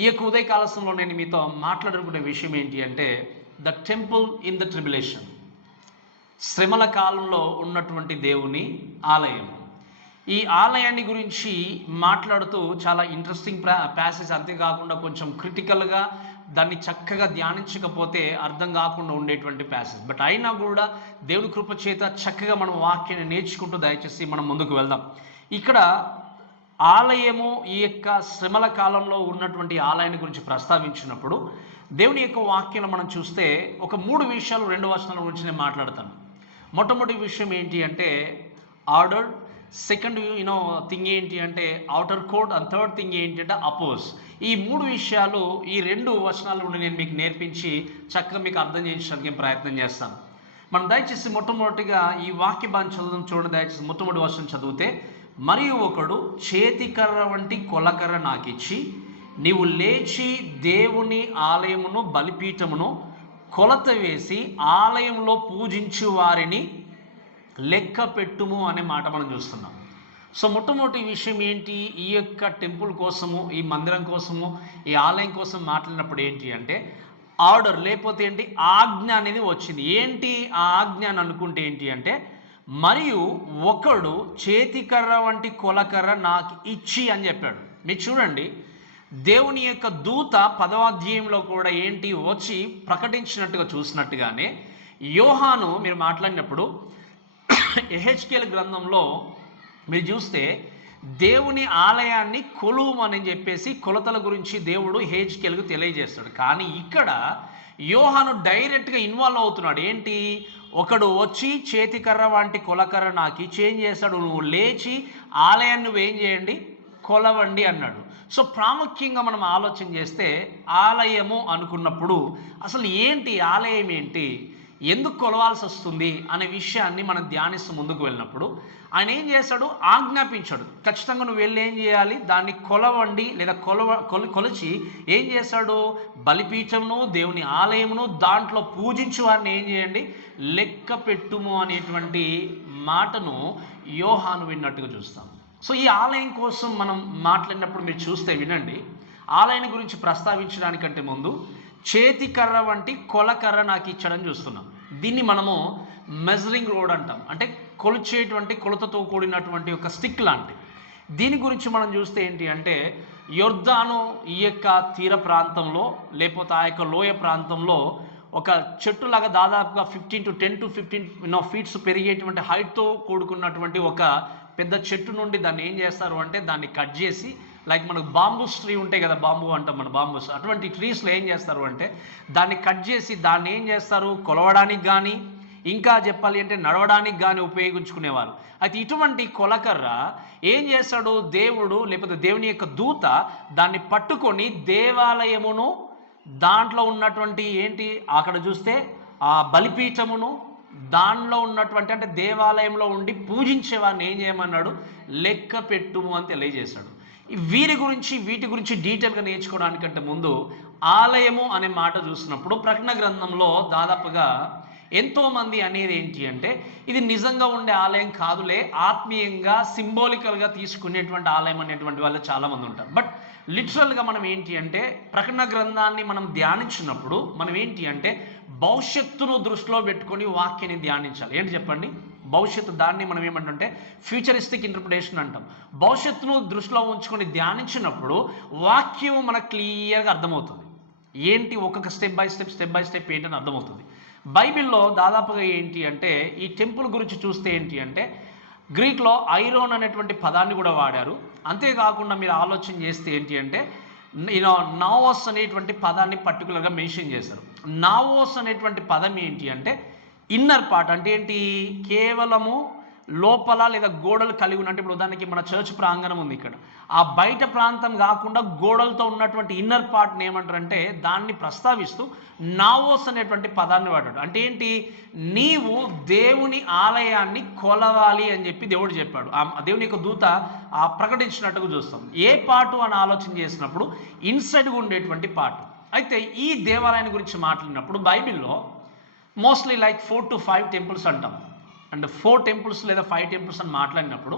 ఈ యొక్క ఉదయకాల సమయంలో నేను మీతో మాట్లాడుకునే విషయం ఏంటి అంటే the temple in the tribulation, శ్రమల కాలంలో ఉన్నటువంటి దేవుని ఆలయం. ఈ ఆలయాన్ని గురించి మాట్లాడుతూ చాలా ఇంట్రెస్టింగ్ ప్యాసేజ్, అంతేకాకుండా కొంచెం క్రిటికల్గా దాన్ని చక్కగా ధ్యానించకపోతే అర్థం కాకుండా ఉండేటువంటి ప్యాసేజ్. బట్ అయినా కూడా దేవుని కృప చేత చక్కగా మనం వాక్యాన్ని నేర్చుకుంటూ దయచేసి మనం ముందుకు వెళ్దాం. ఇక్కడ ఆలయము, ఈ యొక్క శ్రమల కాలంలో ఉన్నటువంటి ఆలయాన్ని గురించి ప్రస్తావించినప్పుడు దేవుని యొక్క వాక్యంలో మనం చూస్తే ఒక 3 విషయాలు 2 వచనాల గురించి నేను మాట్లాడతాను. మొట్టమొదటి విషయం ఏంటి అంటే ఆర్డర్, సెకండ్ థింగ్ ఏంటి అంటే outer code, and third thing ఏంటి అంటే అపోజ్. ఈ 3 విషయాలు ఈ 2 వచనాల నుండి నేను మీకు నేర్పించి చక్కగా మీకు అర్థం చేయించడానికి ప్రయత్నం చేస్తాను. మనం దయచేసి మొట్టమొదటిగా ఈ వాక్య భాగం చదువుదాం. చూడండి, దయచేసి మొట్టమొదటి వచనం చదివితే, మరియు ఒకడు చేతికర్ర వంటి కొలకర్ర నాకిచ్చి, నీవు లేచి దేవుని ఆలయమును బలిపీఠమును కొలత వేసి ఆలయంలో పూజించు వారిని లెక్క పెట్టుము అనే మాట మనం చూస్తున్నాం. సో మొట్టమొదటి విషయం ఏంటి, ఈ యొక్క టెంపుల్ కోసము, ఈ మందిరం కోసము, ఈ ఆలయం కోసం మాట్లాడినప్పుడు ఏంటి అంటే ఆర్డర్, లేకపోతే ఏంటి ఆజ్ఞ అనేది వచ్చింది. ఏంటి ఆ ఆజ్ఞ అని అనుకుంటే ఏంటి అంటే, మరియు ఒకడు చేతికర్ర వంటి కొలకర్ర నాకు ఇచ్చి అని చెప్పాడు. మీరు చూడండి, దేవుని యొక్క దూత 10వ అధ్యాయంలో కూడా ఏంటి వచ్చి ప్రకటించినట్టుగా చూసినట్టుగానే యోహాను మీరు మాట్లాడినప్పుడు యెహెజ్కేలు గ్రంథంలో మీరు చూస్తే దేవుని ఆలయాన్ని కొలువమని చెప్పేసి కొలతల గురించి దేవుడు యెహెజ్కేలుకు తెలియజేస్తాడు. కానీ ఇక్కడ యోహాను డైరెక్ట్గా ఇన్వాల్వ్ అవుతున్నాడు. ఏంటి, ఒకడు వచ్చి చేతికర్ర వంటి కొలకర్ర నాకు చేంజ్ చేస్తాడు, నువ్వు లేచి ఆలయాన్ని నువ్వేం చేయండి, కొలవండి అన్నాడు. సో ప్రాముఖ్యంగా మనం ఆలోచన చేస్తే ఆలయము అనుకున్నప్పుడు అసలు ఏంటి ఆలయం, ఏంటి, ఎందుకు కొలవాల్సి వస్తుంది అనే విషయాన్ని మనం ధ్యానిస్తూ ముందుకు వెళ్ళినప్పుడు ఆయన ఏం చేశాడు, ఆజ్ఞాపించాడు. ఖచ్చితంగా నువ్వు వెళ్ళి ఏం చేయాలి, దాన్ని కొలవండి లేదా కొలిచి ఏం చేశాడు, బలిపీఠమును దేవుని ఆలయమును దాంట్లో పూజించు వారిని ఏం చేయండి, లెక్క పెట్టుము అనేటువంటి మాటను యోహాను విన్నట్టుగా చూస్తాం. సో ఈ ఆలయం కోసం మనం మాట్లాడినప్పుడు మీరు చూస్తే వినండి, ఆలయం గురించి ప్రస్తావించడానికంటే ముందు చేతికర్ర వంటి కొలకర్ర నాకు ఇచ్చడం చూస్తున్నాం. దీన్ని మనము మెజరింగ్ రోడ్ అంటాం, అంటే కొలిచేటువంటి కొలతతో కూడినటువంటి ఒక స్టిక్ లాంటి. దీని గురించి మనం చూస్తే ఏంటి అంటే యొర్దాను ఈ యొక్క తీర ప్రాంతంలో లేకపోతే ఆ యొక్క లోయ ప్రాంతంలో ఒక చెట్టులాగా దాదాపుగా 10 to 15 ఫీట్స్ పెరిగేటువంటి హైట్తో కూడుకున్నటువంటి ఒక పెద్ద చెట్టు నుండి దాన్ని ఏం చేస్తారు అంటే దాన్ని కట్ చేసి, లైక్ మనకు బాంబూస్ ట్రీ ఉంటాయి కదా, బాంబు అంటాం మన బాంబూస్, అటువంటి ట్రీస్లో ఏం చేస్తారు అంటే దాన్ని కట్ చేసి దాన్ని ఏం చేస్తారు, కొలవడానికి కానీ ఇంకా చెప్పాలి అంటే నడవడానికి కానీ ఉపయోగించుకునేవారు. అయితే ఇటువంటి కొలకర్ర ఏం చేస్తాడు దేవుడు, లేకపోతే దేవుని యొక్క దూత దాన్ని పట్టుకొని దేవాలయమును దాంట్లో ఉన్నటువంటి ఏంటి అక్కడ చూస్తే ఆ బలిపీఠమును దానిలో ఉన్నటువంటి అంటే దేవాలయంలో ఉండి పూజించే వారిని ఏం చేయమన్నాడు, లెక్క పెట్టుము అని తెలియజేశాడు. వీటి గురించి డీటెయిల్గా నేర్చుకోవడానికంటే ముందు ఆలయము అనే మాట చూసినప్పుడు ప్రకటన గ్రంథంలో దాదాపుగా ఎంతోమంది అనేది ఏంటి అంటే ఇది నిజంగా ఉండే ఆలయం కాదులే, ఆత్మీయంగా సింబాలికల్గా తీసుకునేటువంటి ఆలయం అనేటువంటి వాళ్ళు చాలామంది ఉంటారు. బట్ లిటరల్గా మనం ఏంటి అంటే ప్రకటన గ్రంథాన్ని మనం ధ్యానించినప్పుడు మనం ఏంటి అంటే భవిష్యత్తును దృష్టిలో పెట్టుకొని వాక్యాన్ని ధ్యానించాలి. ఏంటి చెప్పండి, భవిష్యత్తు, దాన్ని మనం ఏమంటుంటే ఫ్యూచరిస్టిక్ ఇంటర్ప్రిటేషన్ అంటాం. భవిష్యత్తును దృష్టిలో ఉంచుకొని ధ్యానించినప్పుడు వాక్యం మనకు క్లియర్గా అర్థమవుతుంది. ఏంటి ఒక్కొక్క స్టెప్ బై స్టెప్ ఏంటని అర్థమవుతుంది. బైబిల్లో దాదాపుగా ఏంటి అంటే ఈ టెంపుల్ గురించి చూస్తే ఏంటి అంటే గ్రీక్లో ఐరోన్ అనేటువంటి పదాన్ని కూడా వాడారు. అంతేకాకుండా మీరు ఆలోచన చేస్తే ఏంటి అంటే నావోస్ అనేటువంటి పదాన్ని పర్టికులర్గా మెన్షన్ చేశారు. నావోస్ అనేటువంటి పదం ఏంటి అంటే ఇన్నర్ పార్ట్, అంటే ఏంటి, కేవలము లోపల లేదా గోడలు కలిగి ఉన్నట్టు. ఇప్పుడు ఉదాహరణకి మన చర్చ్ ప్రాంగణం ఉంది, ఇక్కడ ఆ బయట ప్రాంతం కాకుండా గోడలతో ఉన్నటువంటి ఇన్నర్ పార్ట్ని ఏమంటారంటే దాన్ని ప్రస్తావిస్తూ నావోస్ అనేటువంటి పదాన్ని వాడాడు. అంటే ఏంటి, నీవు దేవుని ఆలయాన్ని కొలవాలి అని చెప్పి దేవుడు చెప్పాడు. ఆ దేవుని యొక్క దూత ప్రకటించినట్టుగా చూస్తాం. ఏ పార్టు అని ఆలోచన చేసినప్పుడు ఇన్సైడ్గా ఉండేటువంటి పార్ట్. అయితే ఈ దేవాలయాన్ని గురించి మాట్లాడినప్పుడు బైబిల్లో మోస్ట్లీ లైక్ 4 to 5 టెంపుల్స్ అంటాం. అండ్ 4 టెంపుల్స్ లేదా 5 టెంపుల్స్ అని మాట్లాడినప్పుడు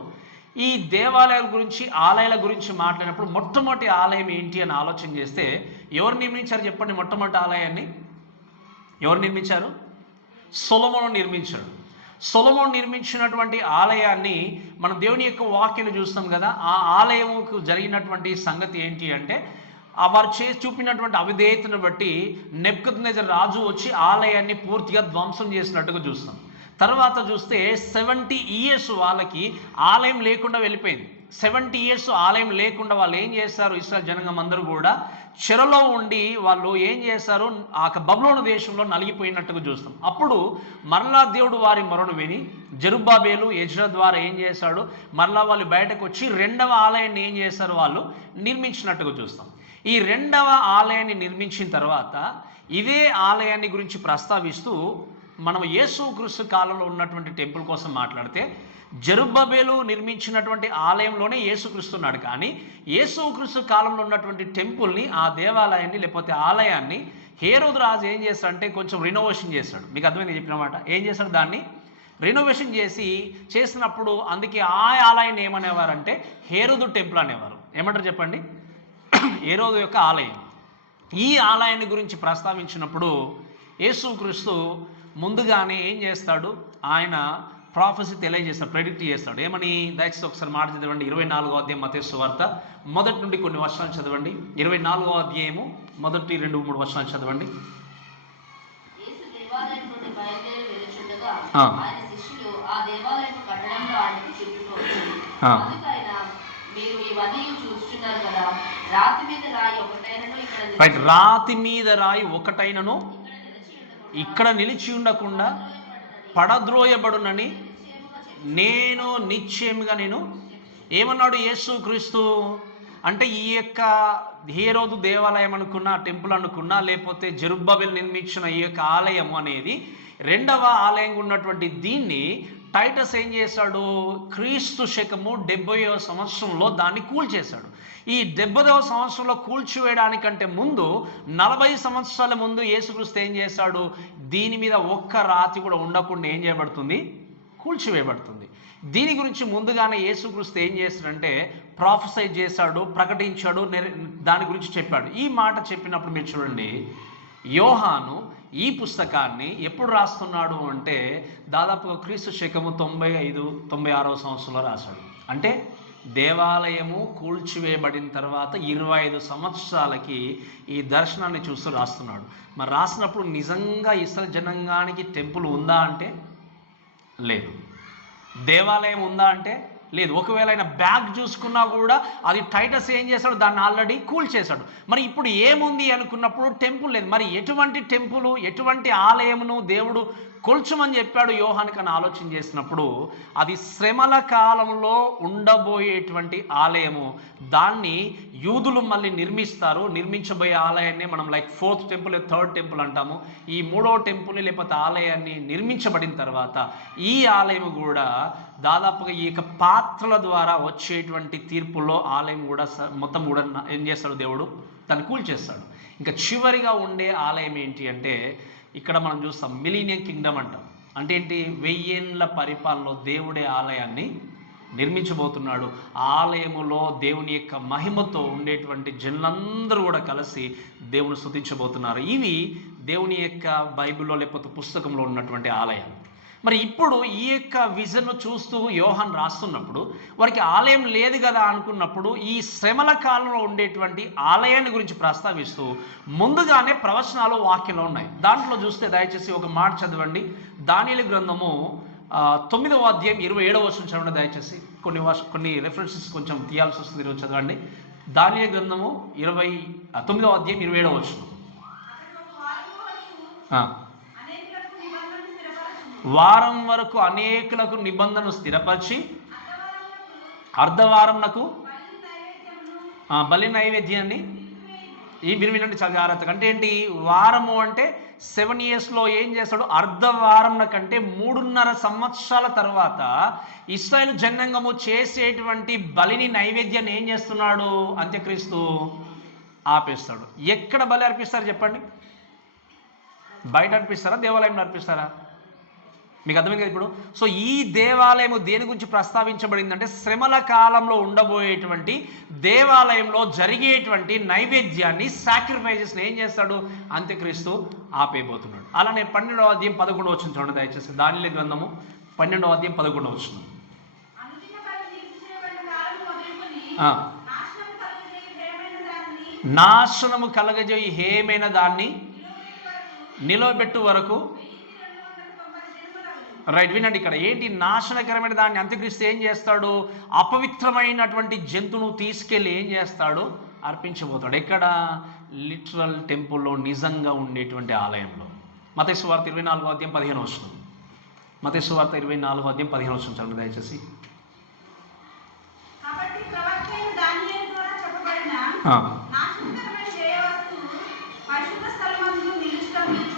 ఈ దేవాలయాల గురించి, ఆలయాల గురించి మాట్లాడినప్పుడు మొట్టమొదటి ఆలయం ఏంటి అని ఆలోచన చేస్తే ఎవరు నిర్మించారు చెప్పండి? మొట్టమొదటి ఆలయాన్ని ఎవరు నిర్మించారు? సొలొమోను నిర్మించాడు. సొలొమోను నిర్మించినటువంటి ఆలయాన్ని మనం దేవుని యొక్క వాక్యాన్ని చూస్తాం కదా. ఆ ఆలయముకు జరిగినటువంటి సంగతి ఏంటి అంటే, వారు చూపినటువంటి అవిధేయతను బట్టి నెబుకద్నెజర్ రాజు వచ్చి ఆలయాన్ని పూర్తిగా ధ్వంసం చేసినట్టుగా చూస్తాం. తర్వాత చూస్తే 70 years వాళ్ళకి ఆలయం లేకుండా వెళ్ళిపోయింది. 70 years ఆలయం లేకుండా వాళ్ళు ఏం చేస్తారు? ఇశ్రాయేల్ జనాంగం అందరూ కూడా చెరలో ఉండి వాళ్ళు ఏం చేశారు? ఆ బబులోను దేశంలో నలిగిపోయినట్టుగా చూస్తాం. అప్పుడు మరలా దేవుడు వారి మొరను విని జెరుబ్బాబేలు, ఎజ్రా ద్వారా ఏం చేశాడు? మరలా వాళ్ళు బయటకు వచ్చి రెండవ ఆలయాన్ని ఏం చేశారు? వాళ్ళు నిర్మించినట్టుగా చూస్తాం. ఈ రెండవ ఆలయాన్ని నిర్మించిన తర్వాత ఇదే ఆలయాన్ని గురించి ప్రస్తావిస్తూ మనం యేసుక్రీస్తు కాలంలో ఉన్నటువంటి టెంపుల్ కోసం మాట్లాడితే, జెరుబ్బాబేలు నిర్మించినటువంటి ఆలయంలోనే యేసుక్రీస్తు ఉన్నాడు. కానీ యేసుక్రీస్తు కాలంలో ఉన్నటువంటి టెంపుల్ని, ఆ దేవాలయాన్ని లేకపోతే ఆలయాన్ని హేరోదు రాజు ఏం చేస్తాడంటే కొంచెం రినోవేషన్ చేస్తాడు. మీకు అర్థమైంది చెప్పినమాట. ఏం చేస్తాడు? దాన్ని రినోవేషన్ చేసినప్పుడు అందుకే ఆ ఆలయాన్ని ఏమనేవారంటే హేరోదు టెంపుల్ అనేవారు. ఏమంటారు చెప్పండి? హేరోదు యొక్క ఆలయం. ఈ ఆలయాన్ని గురించి ప్రస్తావించినప్పుడు యేసుక్రీస్తు ముందుగానే ఏం చేస్తాడు? ఆయన ప్రాఫెసీ తెలియజేస్తాడు, ప్రెడిక్ట్ చేస్తాడు. ఏమని? దయచేసి ఒకసారి మాట చదవండి. 24వ అధ్యాయం మత్తయి సువార్త మొదటి నుండి కొన్ని వచనాలు చదవండి. 24వ అధ్యాయము మొదటి 2-3 వచనాలు చదవండి. రాతి మీద రాయి ఒకటైనను ఇక్కడ నిలిచి ఉండకుండా పడద్రోయబడునని నేను నిశ్చయముగా ఏమన్నాడు యేసుక్రీస్తు? అంటే ఈ యొక్క హేరోదు దేవాలయం అనుకున్నా, టెంపుల్ అనుకున్నా, లేకపోతే జెరుబ్బాబెలు నిర్మించిన ఈ యొక్క ఆలయం అనేది రెండవ ఆలయంగా ఉన్నటువంటి దీన్ని టైటస్ ఏం చేశాడు? క్రీస్తు శకము 70వ సంవత్సరంలో దాన్ని కూల్చేశాడు. ఈ 70వ సంవత్సరంలో కూల్చివేయడానికంటే ముందు 40 సంవత్సరాల ముందు యేసుక్రీస్తు ఏం చేశాడు? దీని మీద ఒక్క రాతి కూడా ఉండకుండా ఏం చేయబడుతుంది? కూల్చివేయబడుతుంది. దీని గురించి ముందుగానే యేసుక్రీస్తు ఏం చేశాడంటే ప్రాఫెసై చేశాడు, ప్రకటించాడు, దాని గురించి చెప్పాడు. ఈ మాట చెప్పినప్పుడు మీరు చూడండి, యోహాను ఈ పుస్తకాన్ని ఎప్పుడు రాస్తున్నాడు అంటే దాదాపుగా క్రీస్తు శకము 95-96వ సంవత్సరంలో రాశాడు. అంటే దేవాలయము కూల్చివేయబడిన తర్వాత 25 సంవత్సరాలకి ఈ దర్శనాన్ని చూస్తూ రాస్తున్నాడు. మరి రాసినప్పుడు నిజంగా ఇశ్రాయేలు జనాంగానికి టెంపుల్ ఉందా అంటే లేదు. దేవాలయం ఉందా అంటే లేదు. ఒకవేళ ఆయన బ్యాగ్ చూసుకున్నా కూడా అది టైటస్ ఏం చేశాడు? దాన్ని ఆల్రెడీ కూల్చేశాడు. మరి ఇప్పుడు ఏముంది అనుకున్నప్పుడు టెంపుల్ లేదు. మరి ఎటువంటి టెంపుల్, ఎటువంటి ఆలయమును దేవుడు కొల్చమని చెప్పాడు యోహానికి అని ఆలోచన చేసినప్పుడు అది శ్రమల కాలంలో ఉండబోయేటువంటి ఆలయము. దాన్ని యూదులు మళ్ళీ నిర్మిస్తారు. నిర్మించబోయే ఆలయాన్ని మనం like 4th temple, 3rd temple అంటాము. ఈ 3వ టెంపుల్ని లేకపోతే ఆలయాన్ని నిర్మించబడిన తర్వాత ఈ ఆలయం కూడా దాదాపుగా ఈ యొక్క పాత్రల ద్వారా వచ్చేటువంటి తీర్పుల్లో ఆలయం కూడా మొత్తం కూడా ఏం చేస్తాడు? దేవుడు దాన్ని కూల్చేస్తాడు. ఇంకా చివరిగా ఉండే ఆలయం ఏంటి అంటే ఇక్కడ మనం చూస్తాం మిలీనియం కింగ్డమ్ అంటాం. అంటే ఏంటి? 1000 ఏళ్ల పరిపాలనలో దేవుడే ఆలయాన్ని నిర్మించబోతున్నాడు. ఆలయములో దేవుని యొక్క మహిమతో ఉండేటువంటి జనులందరూ కూడా కలిసి దేవుని స్తుతించబోతున్నారు. ఇవి దేవుని యొక్క బైబిల్లో లేకపోతే పుస్తకంలో ఉన్నటువంటి ఆలయాలు. మరి ఇప్పుడు ఈ యొక్క విజన్ను చూస్తూ యోహాన్ రాస్తున్నప్పుడు వారికి ఆలయం లేదు కదా అనుకున్నప్పుడు ఈ శ్రమల కాలంలో ఉండేటువంటి ఆలయాన్ని గురించి ప్రస్తావిస్తూ ముందుగానే ప్రవచనాలు వాక్యంలో ఉన్నాయి. దాంట్లో చూస్తే దయచేసి ఒక మాట చదవండి. దానియేలు గ్రంథము 9వ అధ్యాయం 27వ వచనం చదవండి. దయచేసి కొన్ని రెఫరెన్సెస్ కొంచెం తీయాల్సి వస్తుంది, ఈరోజు చదవండి. దానియేలు గ్రంథము 9వ అధ్యాయం 27వ వచనం. వారం వరకు అనేకులకు నిబంధనలు స్థిరపరిచి అర్ధవారంనకు బలి నైవేద్యాన్ని ఈ మీరు వినండి చాలా జాగ్రత్తగా. అంటే ఏంటి? వారము అంటే 7 yearsలో ఏం చేస్తాడు? అర్ధవారం కంటే 3.5 సంవత్సరాల తర్వాత ఇశ్రాయేలు జనాంగము చేసేటువంటి బలిని నైవేద్యాన్ని ఏం చేస్తున్నాడు? అంత్యక్రీస్తు ఆపేస్తాడు. ఎక్కడ బలి అర్పిస్తారు చెప్పండి? బయట అర్పిస్తారా? దేవాలయంలో అర్పిస్తారా? మీకు అర్థమైంది కదా ఇప్పుడు. సో ఈ దేవాలయము దేని గురించి ప్రస్తావించబడిందంటే శ్రమల కాలంలో ఉండబోయేటువంటి దేవాలయంలో జరిగేటువంటి నైవేద్యాన్ని, సాక్రిఫైజెస్ని ఏం చేస్తాడు? అంత్యక్రీస్తు ఆపేయబోతున్నాడు. అలానే 12వ అధ్యాయం 11వ వచనం చూడండి దయచేసి. దానియేలు గ్రంథము 12వ అధ్యాయం 11వ వచనం. నాశనము కలగజేయి హేమైన దాన్ని నిలవబెట్టు వరకు. రైట్, వినండి ఇక్కడ ఏంటి? నాశనకరమైన దాన్ని అంత్యక్రీస్తు ఏం చేస్తాడు? అపవిత్రమైనటువంటి జంతువును తీసుకెళ్ళి ఏం చేస్తాడు? అర్పించబోతాడు. ఎక్కడ? లిటరల్ టెంపుల్లో, నిజంగా ఉండేటువంటి ఆలయంలో. మత్తయి సువార్త 24వ అధ్యాయం 15వ వచనం. మత్తయి సువార్త 24వ అధ్యాయం 15వ వచనం చదవండి దయచేసి.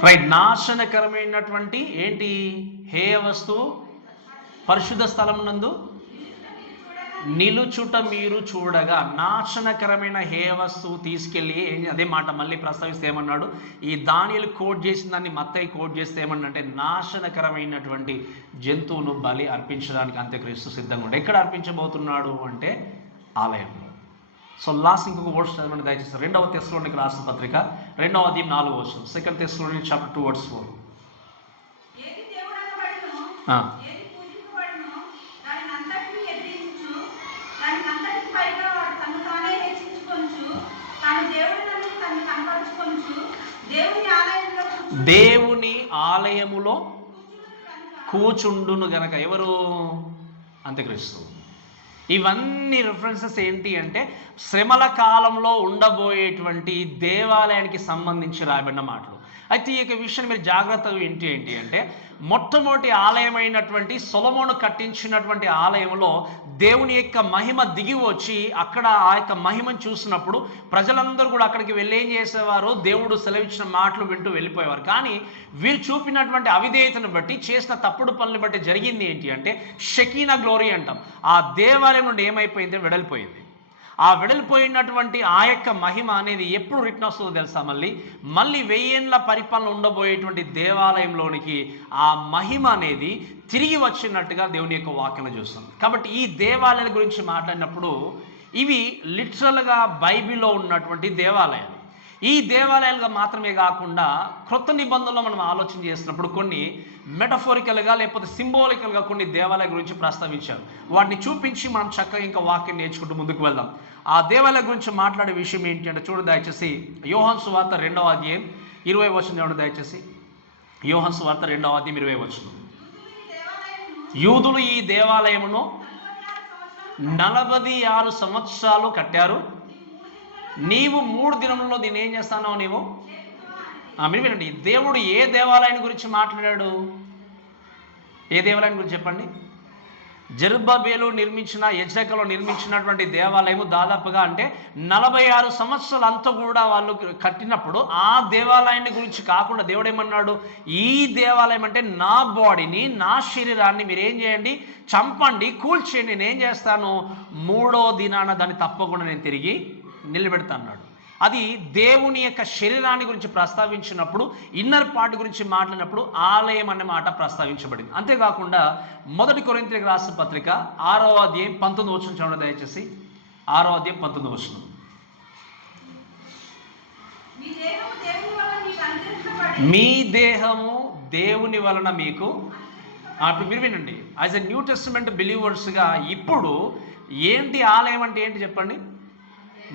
రైట్, నాశనకరమైనటువంటి ఏంటి? హేయ వస్తువు పరిశుద్ధ స్థలం నందు నిలుచుట మీరు చూడగా. నాశనకరమైన హేయ వస్తువు తీసుకెళ్ళి అదే మాట మళ్ళీ ప్రస్తావిస్తే ఏమన్నాడు? ఈ దానియేలు కోట్ చేసిన దాన్ని మత్తయి కోట్ చేస్తే ఏమన్నంటే నాశనకరమైనటువంటి జంతువును బలి అర్పించడానికి అంత్యక్రీస్తు సిద్ధంగా ఉండే. ఎక్కడ అర్పించబోతున్నాడు అంటే ఆలయంలో. సో లాస్ట్ ఇంకొక వర్డ్స్ చదవండి దయచేసి. 2వ తెస్సలోనికీయులకు రాసిన పత్రిక 2వ అధ్యాయం 4వ వచనం. 2 Thessalonians chapter 2 verse 4. దేవుని ఆలయములో కూచుండును గనక. ఎవరు? అంత్యక్రీస్తు. ఇవన్నీ రిఫరెన్సెస్ ఏంటి అంటే శ్రమల కాలంలో ఉండబోయేటువంటి దేవాలయానికి సంబంధించి రాయబడిన మాటలు. అయితే ఈ యొక్క విషయం మీరు జాగ్రత్తగా ఏంటి అంటే మొట్టమొదటి ఆలయమైనటువంటి సొలొమోను కట్టించినటువంటి ఆలయంలో దేవుని యొక్క మహిమ దిగి వచ్చి అక్కడ ఆ యొక్క మహిమను చూసినప్పుడు ప్రజలందరూ కూడా అక్కడికి వెళ్ళి ఏం చేసేవారు? దేవుడు సెలవిచ్చిన మాటలు వింటూ వెళ్ళిపోయేవారు. కానీ వీరు చూపినటువంటి అవిధేయతను బట్టి, చేసిన తప్పుడు పనులను బట్టి జరిగింది ఏంటి అంటే షకీనా గ్లోరీ అంటాం. ఆ దేవాలయం నుండి ఏమైపోయింది? వెడలిపోయింది. ఆ వెడలిపోయినటువంటి ఆ యొక్క మహిమ అనేది ఎప్పుడు రిటర్న్ వస్తుందో తెలుసా? మళ్ళీ 1000 ఏళ్ల పరిపాలన ఉండబోయేటువంటి దేవాలయంలోనికి ఆ మహిమ అనేది తిరిగి వచ్చినట్టుగా దేవుని యొక్క వాక్యం చూస్తాం. కాబట్టి ఈ దేవాలయాల గురించి మాట్లాడినప్పుడు ఇవి లిటరల్గా బైబిల్లో ఉన్నటువంటి దేవాలయాలు. ఈ దేవాలయాలుగా మాత్రమే కాకుండా క్రొత్త నిబంధనలో మనం ఆలోచన చేసినప్పుడు కొన్ని మెటఫోరికల్గా లేకపోతే సింబాలికల్గా కొన్ని దేవాలయాల గురించి ప్రస్తావించారు. వాటిని చూపించి మనం చక్కగా ఇంకా వాక్యం నేర్చుకుంటూ ముందుకు వెళ్దాం. ఆ దేవాలయం గురించి మాట్లాడే విషయం ఏంటి అంటే చూడండి దయచేసి. యోహాను సువార్త 2వ అధ్యాయం 20వ వచనం చూడండి దయచేసి. యోహాను సువార్త 2వ అధ్యాయం 20వ వచనం. యూదులు ఈ దేవాలయమును 46 సంవత్సరాలు కట్టారు. నీవు 3 దినములలో దీన్ని ఏం చేస్తానో నీవు. మీరు వినండి, దేవుడు ఏ దేవాలయం గురించి మాట్లాడాడు? ఏ దేవాలయం గురించి చెప్పండి? జెరుబ్బేలు నిర్మించిన, యెజ్రెయేలు నిర్మించినటువంటి దేవాలయము దాదాపుగా అంటే 46 సంవత్సరాలు అంతా కూడా వాళ్ళు కట్టినప్పుడు ఆ దేవాలయాన్ని గురించి కాకుండా దేవుడు ఏమన్నాడు? ఈ దేవాలయం అంటే నా బాడీని, నా శరీరాన్ని మీరు ఏం చేయండి? చంపండి, కూల్చేయండి. నేనేం చేస్తాను? 3వ దినాన దాన్ని తప్పకుండా నేను తిరిగి నిలబెడతా అన్నాడు. అది దేవుని యొక్క శరీరాన్ని గురించి ప్రస్తావించినప్పుడు, ఇన్నర్ పార్ట్ గురించి మాట్లాడినప్పుడు ఆలయం అనే మాట ప్రస్తావించబడింది. అంతేకాకుండా 1 కొరింథీయులకు రాసిన పత్రిక 6వ అధ్యాయం 19వ వచనం చూడండి దయచేసి. 6వ అధ్యాయం 19వ వచనం. మీ దేహము దేవుని వలన మీకు. అప్పుడు మీరు వినండి, యాజ్ ఎ న్యూ టెస్టమెంట్ బిలీవర్స్గా ఇప్పుడు ఏంటి ఆలయం అంటే ఏంటి చెప్పండి?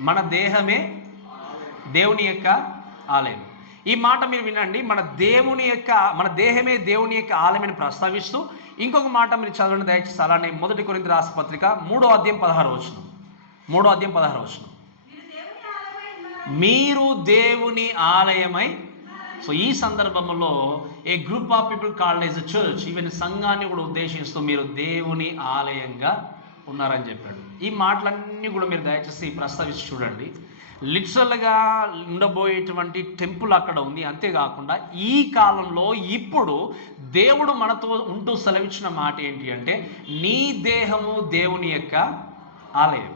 మన దేహమే దేవుని యొక్క ఆలయం. ఈ మాట మీరు వినండి. మన దేహమే దేవుని యొక్క ఆలయమని ప్రస్తావిస్తూ ఇంకొక మాట మీరు చదవండి దయచేసి. అలానే 1 కొరింథీయులకు రాసిన పత్రిక 3వ అధ్యాయం 16వ వచనం. 3వ అధ్యాయం 16వ వచనం. మీరు దేవుని ఆలయమై. సో ఈ సందర్భంలో a group of people called as a church, even సంఘాన్ని కూడా ఉద్దేశిస్తూ మీరు దేవుని ఆలయంగా ఉన్నారని చెప్పాడు. ఈ మాటలన్నీ కూడా మీరు దయచేసి ప్రస్తావించి చూడండి. లిటరల్గా ఉండబోయేటువంటి టెంపుల్ అక్కడ ఉంది. అంతేకాకుండా ఈ కాలంలో ఇప్పుడు దేవుడు మనతో ఉంటూ సెలవిచ్చిన మాట ఏంటి అంటే నీ దేహము దేవుని యొక్క ఆలయం.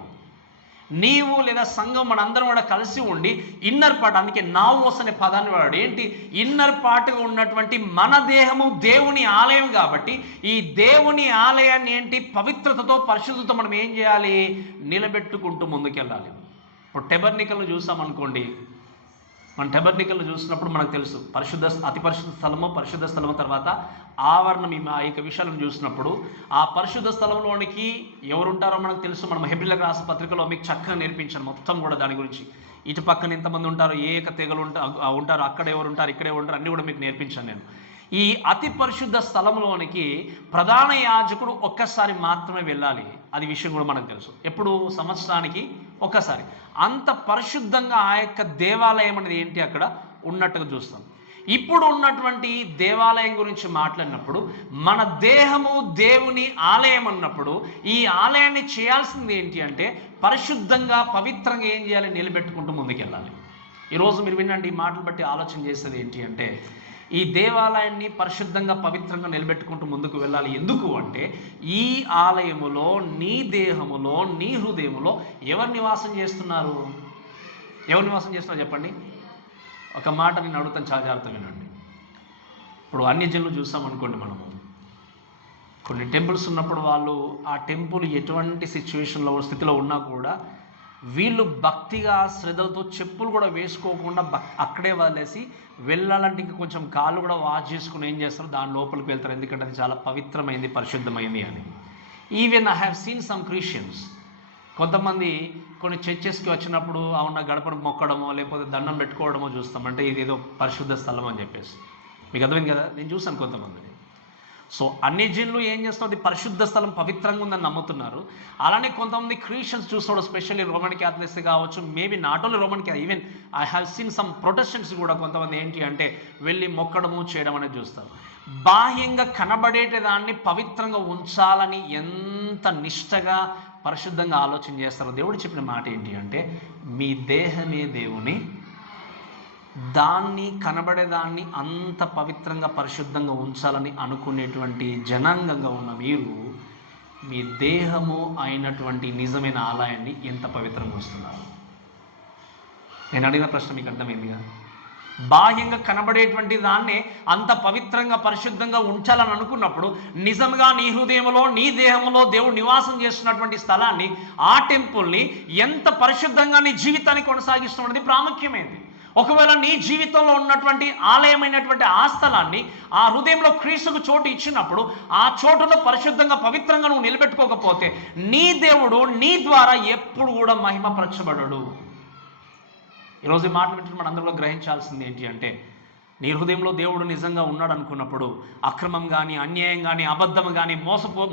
నీవు లేదా సంఘం మనందరం కూడా కలిసి ఉండి ఇన్నర్ పార్ట్, అందుకే నావోస్ అనే పదాన్ని వాడు. ఏంటి? ఇన్నర్ పార్ట్గా ఉన్నటువంటి మన దేహము దేవుని ఆలయం కాబట్టి ఈ దేవుని ఆలయాన్ని ఏంటి పవిత్రతతో పరిశుద్ధతతో మనం ఏం చేయాలి? నిలబెట్టుకుంటూ ముందుకెళ్ళాలి. ఇప్పుడు టెబర్నికల్ను చూసామనుకోండి, మన టెబర్నికల్ను చూసినప్పుడు మనకు తెలుసు అతి పరిశుద్ధ స్థలము, పరిశుద్ధ స్థలము తర్వాత ఆవరణం, ఆ యొక్క విషయాలను చూసినప్పుడు ఆ పరిశుద్ధ స్థలంలోనికి ఎవరుంటారో మనకు తెలుసు. మనం హెబ్రీలకు రాసిన పత్రికలో మీకు చక్కగా నేర్పించాను మొత్తం కూడా దాని గురించి. ఇటు పక్కన ఎంతమంది ఉంటారు, ఏక తెగలు ఉంటారు, అక్కడ ఎవరు ఉంటారు, ఇక్కడే ఉంటారు, అన్నీ కూడా మీకు నేర్పించాను నేను. ఈ అతి పరిశుద్ధ స్థలంలోనికి ప్రధాన యాజకుడు ఒక్కసారి మాత్రమే వెళ్ళాలి. అది విషయం కూడా మనకు తెలుసు. ఎప్పుడు? సంవత్సరానికి ఒక్కసారి. అంత పరిశుద్ధంగా ఆ యొక్క దేవాలయం అనేది ఏంటి అక్కడ ఉన్నట్టుగా చూస్తాం. ఇప్పుడు ఉన్నటువంటి దేవాలయం గురించి మాట్లాడినప్పుడు మన దేహము దేవుని ఆలయం అన్నప్పుడు ఈ ఆలయాన్ని చేయాల్సింది ఏంటి అంటే పరిశుద్ధంగా పవిత్రంగా ఏం చేయాలి? నిలబెట్టుకుంటూ ముందుకెళ్ళాలి. ఈరోజు మీరు వినండి, ఈ మాటలు బట్టి ఆలోచన చేసేది ఏంటి అంటే ఈ దేవాలయాన్ని పరిశుద్ధంగా పవిత్రంగా నిలబెట్టుకుంటూ ముందుకు వెళ్ళాలి. ఎందుకు అంటే ఈ ఆలయములో నీ దేహములో నీ హృదయములో ఎవరు నివాసం చేస్తున్నారు? ఎవరు నివాసం చేస్తున్నారు చెప్పండి? ఒక మాట నేను అడుగుతాను, చాలా జాగ్రత్తగా వినండి. ఇప్పుడు అన్యజనులు చూసామనుకోండి, మనము కొన్ని టెంపుల్స్ ఉన్నప్పుడు వాళ్ళు ఆ టెంపుల్ ఎటువంటి సిచ్యువేషన్లో స్థితిలో ఉన్నా కూడా వీళ్ళు భక్తిగా శ్రద్ధలతో చెప్పులు కూడా వేసుకోకుండా అక్కడే వదిలేసి వెళ్ళాలంటే ఇంక కొంచెం కాళ్ళు కూడా వాష్ చేసుకుని ఏం చేస్తారు? దాని లోపలికి వెళ్తారు. ఎందుకంటే అది చాలా పవిత్రమైంది, పరిశుద్ధమైంది అని. Even I have seen some Christians, కొంతమంది కొన్ని చర్చెస్కి వచ్చినప్పుడు ఉన్న గడపను మొక్కడమో లేకపోతే దండం పెట్టుకోవడమో చూస్తాం. అంటే ఇది ఏదో పరిశుద్ధ స్థలం అని చెప్పేసి. మీకు అర్థమైంది కదా? నేను చూసాను కొంతమందిని. సో అన్ని జిన్లు ఏం చేస్తుంది? పరిశుద్ధ స్థలం పవిత్రంగా ఉందని నమ్ముతున్నారు. అలానే కొంతమంది క్రిస్టియన్స్ చూస్తున్నాడు, స్పెషల్లీ రోమన్ క్యాథలిక్స్ కావచ్చు, maybe not only Roman Catholic, even I have seen some Protestants కూడా కొంతమంది ఏంటి అంటే వెళ్ళి మొక్కడము చేయడం అనేది చూస్తారు. బాహ్యంగా కనబడేటదాన్ని పవిత్రంగా ఉంచాలని ఎంత నిష్టగా పరిశుద్ధంగా ఆలోచన చేస్తారో. దేవుడు చెప్పిన మాట ఏంటి అంటే మీ దేహమే దేవుని, దాన్ని కనబడేదాన్ని అంత పవిత్రంగా పరిశుద్ధంగా ఉంచాలని అనుకునేటువంటి జనాంగంగా ఉన్న మీరు మీ దేహము అయినటువంటి నిజమైన ఆలయాన్ని ఎంత పవిత్రంగా ఉంచుతున్నారు? నేను అడిగిన ప్రశ్న మీకు అర్థమైందిగా? బాహ్యంగా కనబడేటువంటి దాన్నే అంత పవిత్రంగా పరిశుద్ధంగా ఉంచాలని అనుకున్నప్పుడు నిజంగా నీ హృదయంలో నీ దేహంలో దేవుడు నివాసం చేస్తున్నటువంటి స్థలాన్ని, ఆ టెంపుల్ని ఎంత పరిశుద్ధంగా నీ జీవితాన్ని కొనసాగిస్తున్నది ప్రాముఖ్యమైనది. ఒకవేళ నీ జీవితంలో ఉన్నటువంటి ఆలయమైనటువంటి ఆ స్థలాన్ని, ఆ హృదయంలో క్రీస్తుకు చోటు ఇచ్చినప్పుడు ఆ చోటులో పరిశుద్ధంగా పవిత్రంగా నువ్వు నిలబెట్టుకోకపోతే నీ దేవుడు నీ ద్వారా ఎప్పుడు కూడా మహిమపరచబడడు. ఈరోజు ఈ మాటలు వింటున్న మనందరూ కూడా గ్రహించాల్సింది ఏంటి అంటే నీ హృదయంలో దేవుడు నిజంగా ఉన్నాడు అనుకున్నప్పుడు అక్రమం కానీ, అన్యాయం కానీ, అబద్ధం కానీ,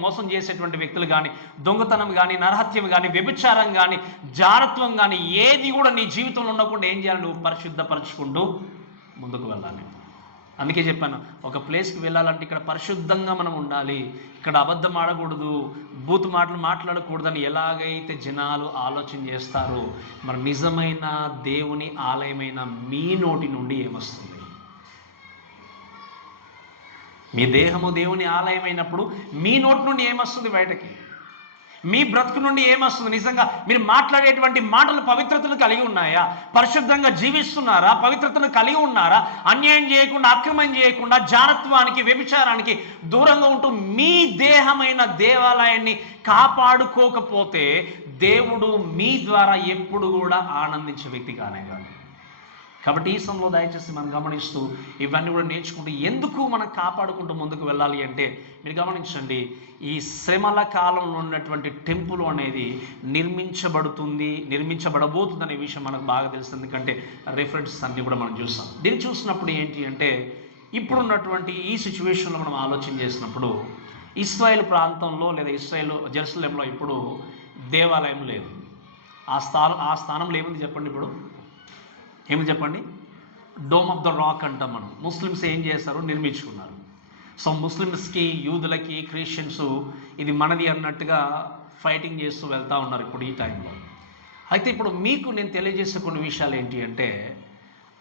మోసం చేసేటువంటి వ్యక్తులు కానీ, దొంగతనం కానీ, నరహత్యం కానీ, వ్యభిచారం కానీ, జారత్వం కానీ ఏది కూడా నీ జీవితంలో ఉండకుండా ఏం చేయాలి? నువ్వు పరిశుద్ధపరచుకుంటూ ముందుకు వెళ్ళాలి. అందుకే చెప్పాను, ఒక ప్లేస్కి వెళ్ళాలంటే ఇక్కడ పరిశుద్ధంగా మనం ఉండాలి, ఇక్కడ అబద్ధం ఆడకూడదు, బూతు మాటలు మాట్లాడకూడదని ఎలాగైతే జనాలు ఆలోచన చేస్తారో మరి నిజమైన దేవుని ఆలయమైన మీ నోటి నుండి ఏమొస్తుంది? మీ దేహము దేవుని ఆలయమైనప్పుడు మీ నోటి నుండి ఏమొస్తుంది బయటకి? మీ బ్రతుకు నుండి ఏమొస్తుంది? నిజంగా మీరు మాట్లాడేటువంటి మాటలు పవిత్రతను కలిగి ఉన్నాయా? పరిశుద్ధంగా జీవిస్తున్నారా? పవిత్రతను కలిగి ఉన్నారా? అన్యాయం చేయకుండా, అక్రమం చేయకుండా, జారత్వానికి, వ్యభిచారానికి దూరంగా ఉంటూ మీ దేహమైన దేవాలయాన్ని కాపాడుకోకపోతే దేవుడు మీ ద్వారా ఎప్పుడు కూడా ఆనందించే వ్యక్తి కానే కాదు. కాబట్టి ఈ సమయంలో దయచేసి మనం గమనిస్తూ ఇవన్నీ కూడా నేర్చుకుంటూ ఎందుకు మనం కాపాడుకుంటూ ముందుకు వెళ్ళాలి అంటే మీరు గమనించండి, ఈ శ్రమల కాలంలో ఉన్నటువంటి టెంపుల్ అనేది నిర్మించబడబోతుంది అనే విషయం మనకు బాగా తెలుసు. ఎందుకంటే రెఫరెన్సెస్ అన్నీ కూడా మనం చూస్తాం. దీన్ని చూసినప్పుడు ఏంటి అంటే ఇప్పుడున్నటువంటి ఈ సిచ్యువేషన్లో మనం ఆలోచన చేసినప్పుడు ఇస్రాయేల్ ప్రాంతంలో లేదా జెరూసలేంలో ఇప్పుడు దేవాలయం లేదు. ఆ స్థానంలో ఏముంది చెప్పండి? ఇప్పుడు ఏమి చెప్పండి? డోమ్ ఆఫ్ ద రాక్ అంటాం మనం. ముస్లిమ్స్ ఏం చేశారు? నిర్మించుకున్నారు. సో ముస్లిమ్స్కి, యూదులకి, క్రిస్టియన్స్ ఇది మనది అన్నట్టుగా ఫైటింగ్ చేస్తూ వెళ్తూ ఉన్నారు ఇప్పుడు ఈ టైంలో. అయితే ఇప్పుడు మీకు నేను తెలియజేసే కొన్ని విషయాలు ఏంటి అంటే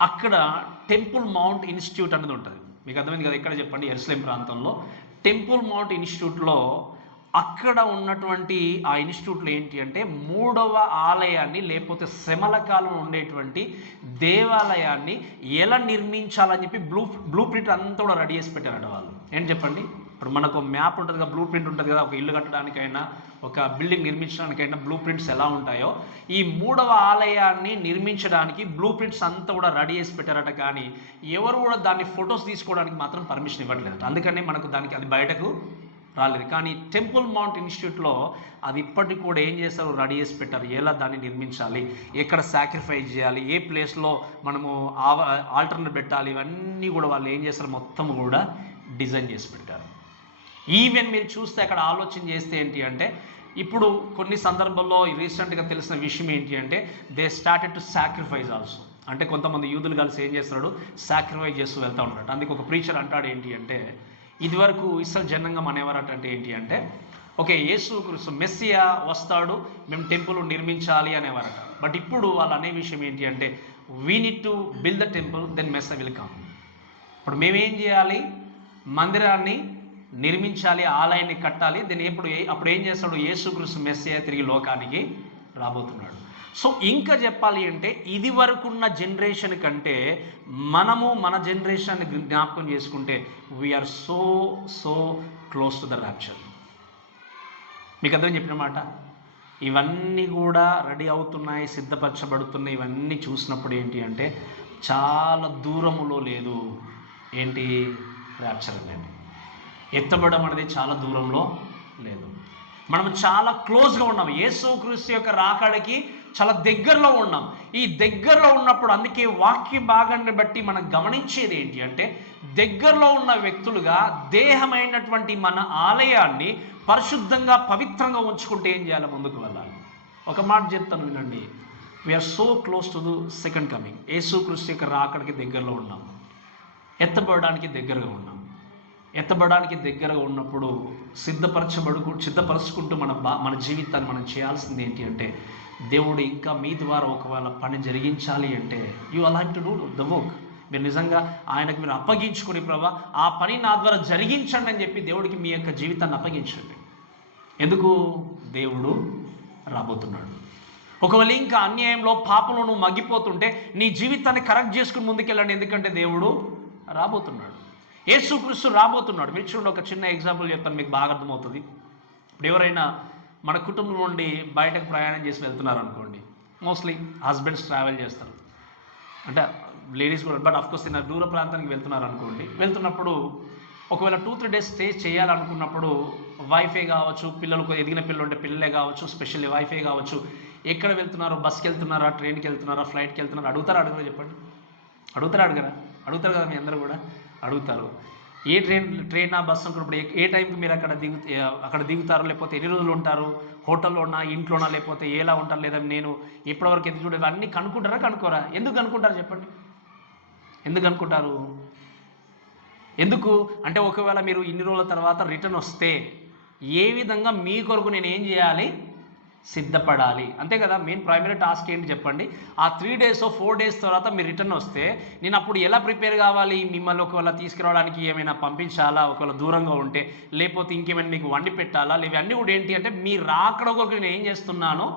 అక్కడ టెంపుల్ మౌంట్ ఇన్స్టిట్యూట్ అనేది ఉంటుంది. మీకు అర్థమైంది కదా? ఇక్కడ చెప్పండి, యెరూషలేం ప్రాంతంలో టెంపుల్ మౌంట్ ఇన్స్టిట్యూట్లో అక్కడ ఉన్నటువంటి ఆ ఇన్స్టిట్యూట్లో ఏంటి అంటే 3వ ఆలయాన్ని, లేకపోతే శ్రమల కాలం ఉండేటువంటి దేవాలయాన్ని ఎలా నిర్మించాలని చెప్పి బ్లూ ప్రింట్ అంతా కూడా రెడీ చేసి పెట్టారట వాళ్ళు. ఏంటి చెప్పండి? ఇప్పుడు మనకు మ్యాప్ ఉంటుంది కదా, బ్లూ ప్రింట్ ఉంటుంది కదా, ఒక ఇల్లు కట్టడానికైనా ఒక బిల్డింగ్ నిర్మించడానికైనా బ్లూ ప్రింట్స్ ఎలా ఉంటాయో, ఈ 3వ ఆలయాన్ని నిర్మించడానికి బ్లూ ప్రింట్స్ అంతా కూడా రెడీ చేసి పెట్టారట. కానీ ఎవరు కూడా దాన్ని ఫొటోస్ తీసుకోవడానికి మాత్రం పర్మిషన్ ఇవ్వట్లేదట. అందుకనే మనకు దానికి అది బయటకు రాలేదు. కానీ టెంపుల్ మౌంట్ ఇన్స్టిట్యూట్లో అది ఇప్పటికి కూడా ఏం చేస్తారు, రెడీ చేసి పెట్టారు. ఎలా దాన్ని నిర్మించాలి, ఎక్కడ సాక్రిఫైస్ చేయాలి, ఏ ప్లేస్లో మనము ఆల్టర్నేట్ పెట్టాలి, ఇవన్నీ కూడా వాళ్ళు ఏం చేస్తారు, మొత్తం కూడా డిజైన్ చేసి పెట్టారు. ఈవెన్ మీరు చూస్తే అక్కడ ఆలోచన చేస్తే ఏంటి అంటే, ఇప్పుడు కొన్ని సందర్భాల్లో రీసెంట్గా తెలిసిన విషయం ఏంటి అంటే, they started to sacrifice also. అంటే కొంతమంది యూదులు కలిసి ఏం చేస్తున్నాడు, సాక్రిఫైస్ చేస్తూ వెళ్తూ ఉంటాడు. అందుకు ఒక ప్రీచర్ అంటాడు ఏంటి అంటే, ఇదివరకు ఇస్రాయేల్ జనాంగం అనేవారట అంటే ఏంటి అంటే, ఓకే యేసుక్రీస్తు మెస్సియా వస్తాడు, మేము టెంపుల్ నిర్మించాలి అనేవారట. బట్ ఇప్పుడు వాళ్ళు అనే విషయం ఏంటి అంటే, we need to build the temple, then messiah will come. ఇప్పుడు మేమేం చేయాలి, మందిరాన్ని నిర్మించాలి, ఆలయాన్ని కట్టాలి. దీన్ని అప్పుడు ఏం చేస్తాడు, యేసుక్రీస్తు మెస్సియా తిరిగి లోకానికి రాబోతున్నాడు. సో ఇంకా చెప్పాలి అంటే, ఇది వరకున్న జనరేషన్ కంటే మనము మన జనరేషన్ జ్ఞాపకం చేసుకుంటే we are so close to the rapture. మీకు అర్థం చెప్పిన మాట. ఇవన్నీ కూడా రెడీ అవుతున్నాయి, సిద్ధపరచబడుతున్నాయి. ఇవన్నీ చూసినప్పుడు ఏంటి అంటే, చాలా దూరములో లేదు ఏంటి, ర్యాప్చర్ అనేది. ఎత్తబడడం అనేది చాలా దూరంలో లేదు, మనం చాలా క్లోజ్గా ఉన్నాం. యేసుక్రీస్తు యొక్క రాకడికి చాలా దగ్గరలో ఉన్నాం. ఈ దగ్గరలో ఉన్నప్పుడు అందుకే వాక్య భాగాన్ని బట్టి మనం గమనించేది ఏంటి అంటే, దగ్గరలో ఉన్న వ్యక్తులుగా దేహమైనటువంటి మన ఆలయాన్ని పరిశుద్ధంగా పవిత్రంగా ఉంచుకుంటే ఏం చేయాలి, ముందుకు వెళ్ళాలి. ఒక మాట చెప్తాను వినండి, we are so close to the second coming. Yesukristu యొక్క రాకడికి దగ్గరలో ఉన్నాం, ఎత్తబడడానికి దగ్గరగా ఉన్నాం. ఎత్తబడడానికి దగ్గరగా ఉన్నప్పుడు సిద్ధపరచుకుంటూ మన జీవితాన్ని మనం చేయాల్సింది ఏంటి అంటే, దేవుడు ఇంకా మీ ద్వారా ఒకవేళ పని జరిగించాలి అంటే, you alive to do the work. మీరు నిజంగా ఆయనకు మీరు అప్పగించుకుని, ప్రభా ఆ పని నా ద్వారా జరిగించండి అని చెప్పి దేవుడికి మీ యొక్క జీవితాన్ని అప్పగించండి. ఎందుకు, దేవుడు రాబోతున్నాడు. ఒకవేళ ఇంకా అన్యాయంలో పాపంలో నువ్వు మగ్గిపోతుంటే నీ జీవితాన్ని కరెక్ట్ చేసుకుని ముందుకెళ్ళండి. ఎందుకంటే దేవుడు రాబోతున్నాడు, యేసుక్రీస్తు రాబోతున్నాడు. మీరు చూడండి, ఒక చిన్న ఎగ్జాంపుల్ చెప్తాను, మీకు బాగా అర్థమవుతుంది. ఇప్పుడు ఎవరైనా మన కుటుంబం నుండి బయటకు ప్రయాణం చేసి వెళ్తున్నారు అనుకోండి, మోస్ట్లీ హస్బెండ్స్ ట్రావెల్ చేస్తారు, అంటే లేడీస్ కూడా. బట్ అఫ్కోర్స్ నేను దూర ప్రాంతానికి వెళ్తున్నారు అనుకోండి, వెళ్తున్నప్పుడు ఒకవేళ 2-3 డేస్ స్టే చేయాలనుకున్నప్పుడు వైఫై కావచ్చు, పిల్లలకు ఎదిగిన పిల్లలు ఉంటే పిల్లలే కావచ్చు, స్పెషల్లీ వైఫై కావచ్చు, ఎక్కడ వెళ్తున్నారో, బస్కి వెళ్తున్నారా, ట్రైన్కి వెళ్తున్నారా, ఫ్లైట్కి వెళ్తున్నారా, అడుగుతారా చెప్పండి? అడుగుతారు కదా, మీ అందరూ కూడా అడుగుతారు. ఏ ట్రైన్ బస్సు అనుకున్నప్పుడు ఏ టైంకి మీరు అక్కడ దిగుతారు, లేకపోతే ఎన్ని రోజులు ఉంటారు, హోటల్లోనా, ఇంట్లోనా, లేకపోతే ఎలా ఉంటారు, లేదా నేను ఎప్పటివరకు ఎదురు చూడేవి అన్నీ కనుక్కుంటారా, కనుక్కోరా? ఎందుకు కనుక్కుంటారు చెప్పండి? ఎందుకు అనుకుంటారు? ఎందుకు అంటే, ఒకవేళ మీరు ఇన్ని రోజుల తర్వాత రిటర్న్ వస్తే ఏ విధంగా మీ కొరకు నేను ఏం చేయాలి, సిద్ధపడాలి, అంతే కదా. మెయిన్ ప్రైమరీ టాస్క్ ఏంటి చెప్పండి? ఆ 3 days 4 days తర్వాత మీరు రిటర్న్ వస్తే నేను అప్పుడు ఎలా ప్రిపేర్ కావాలి, మిమ్మల్ని ఒకవేళ తీసుకురావడానికి ఏమైనా పంపించాలా, ఒకవేళ దూరంగా ఉంటే, లేకపోతే ఇంకేమైనా మీకు వండి పెట్టాలా, ఇవన్నీ కూడా ఏంటి అంటే, మీరు రాకడ కొరకు నేను ఏం చేస్తున్నానో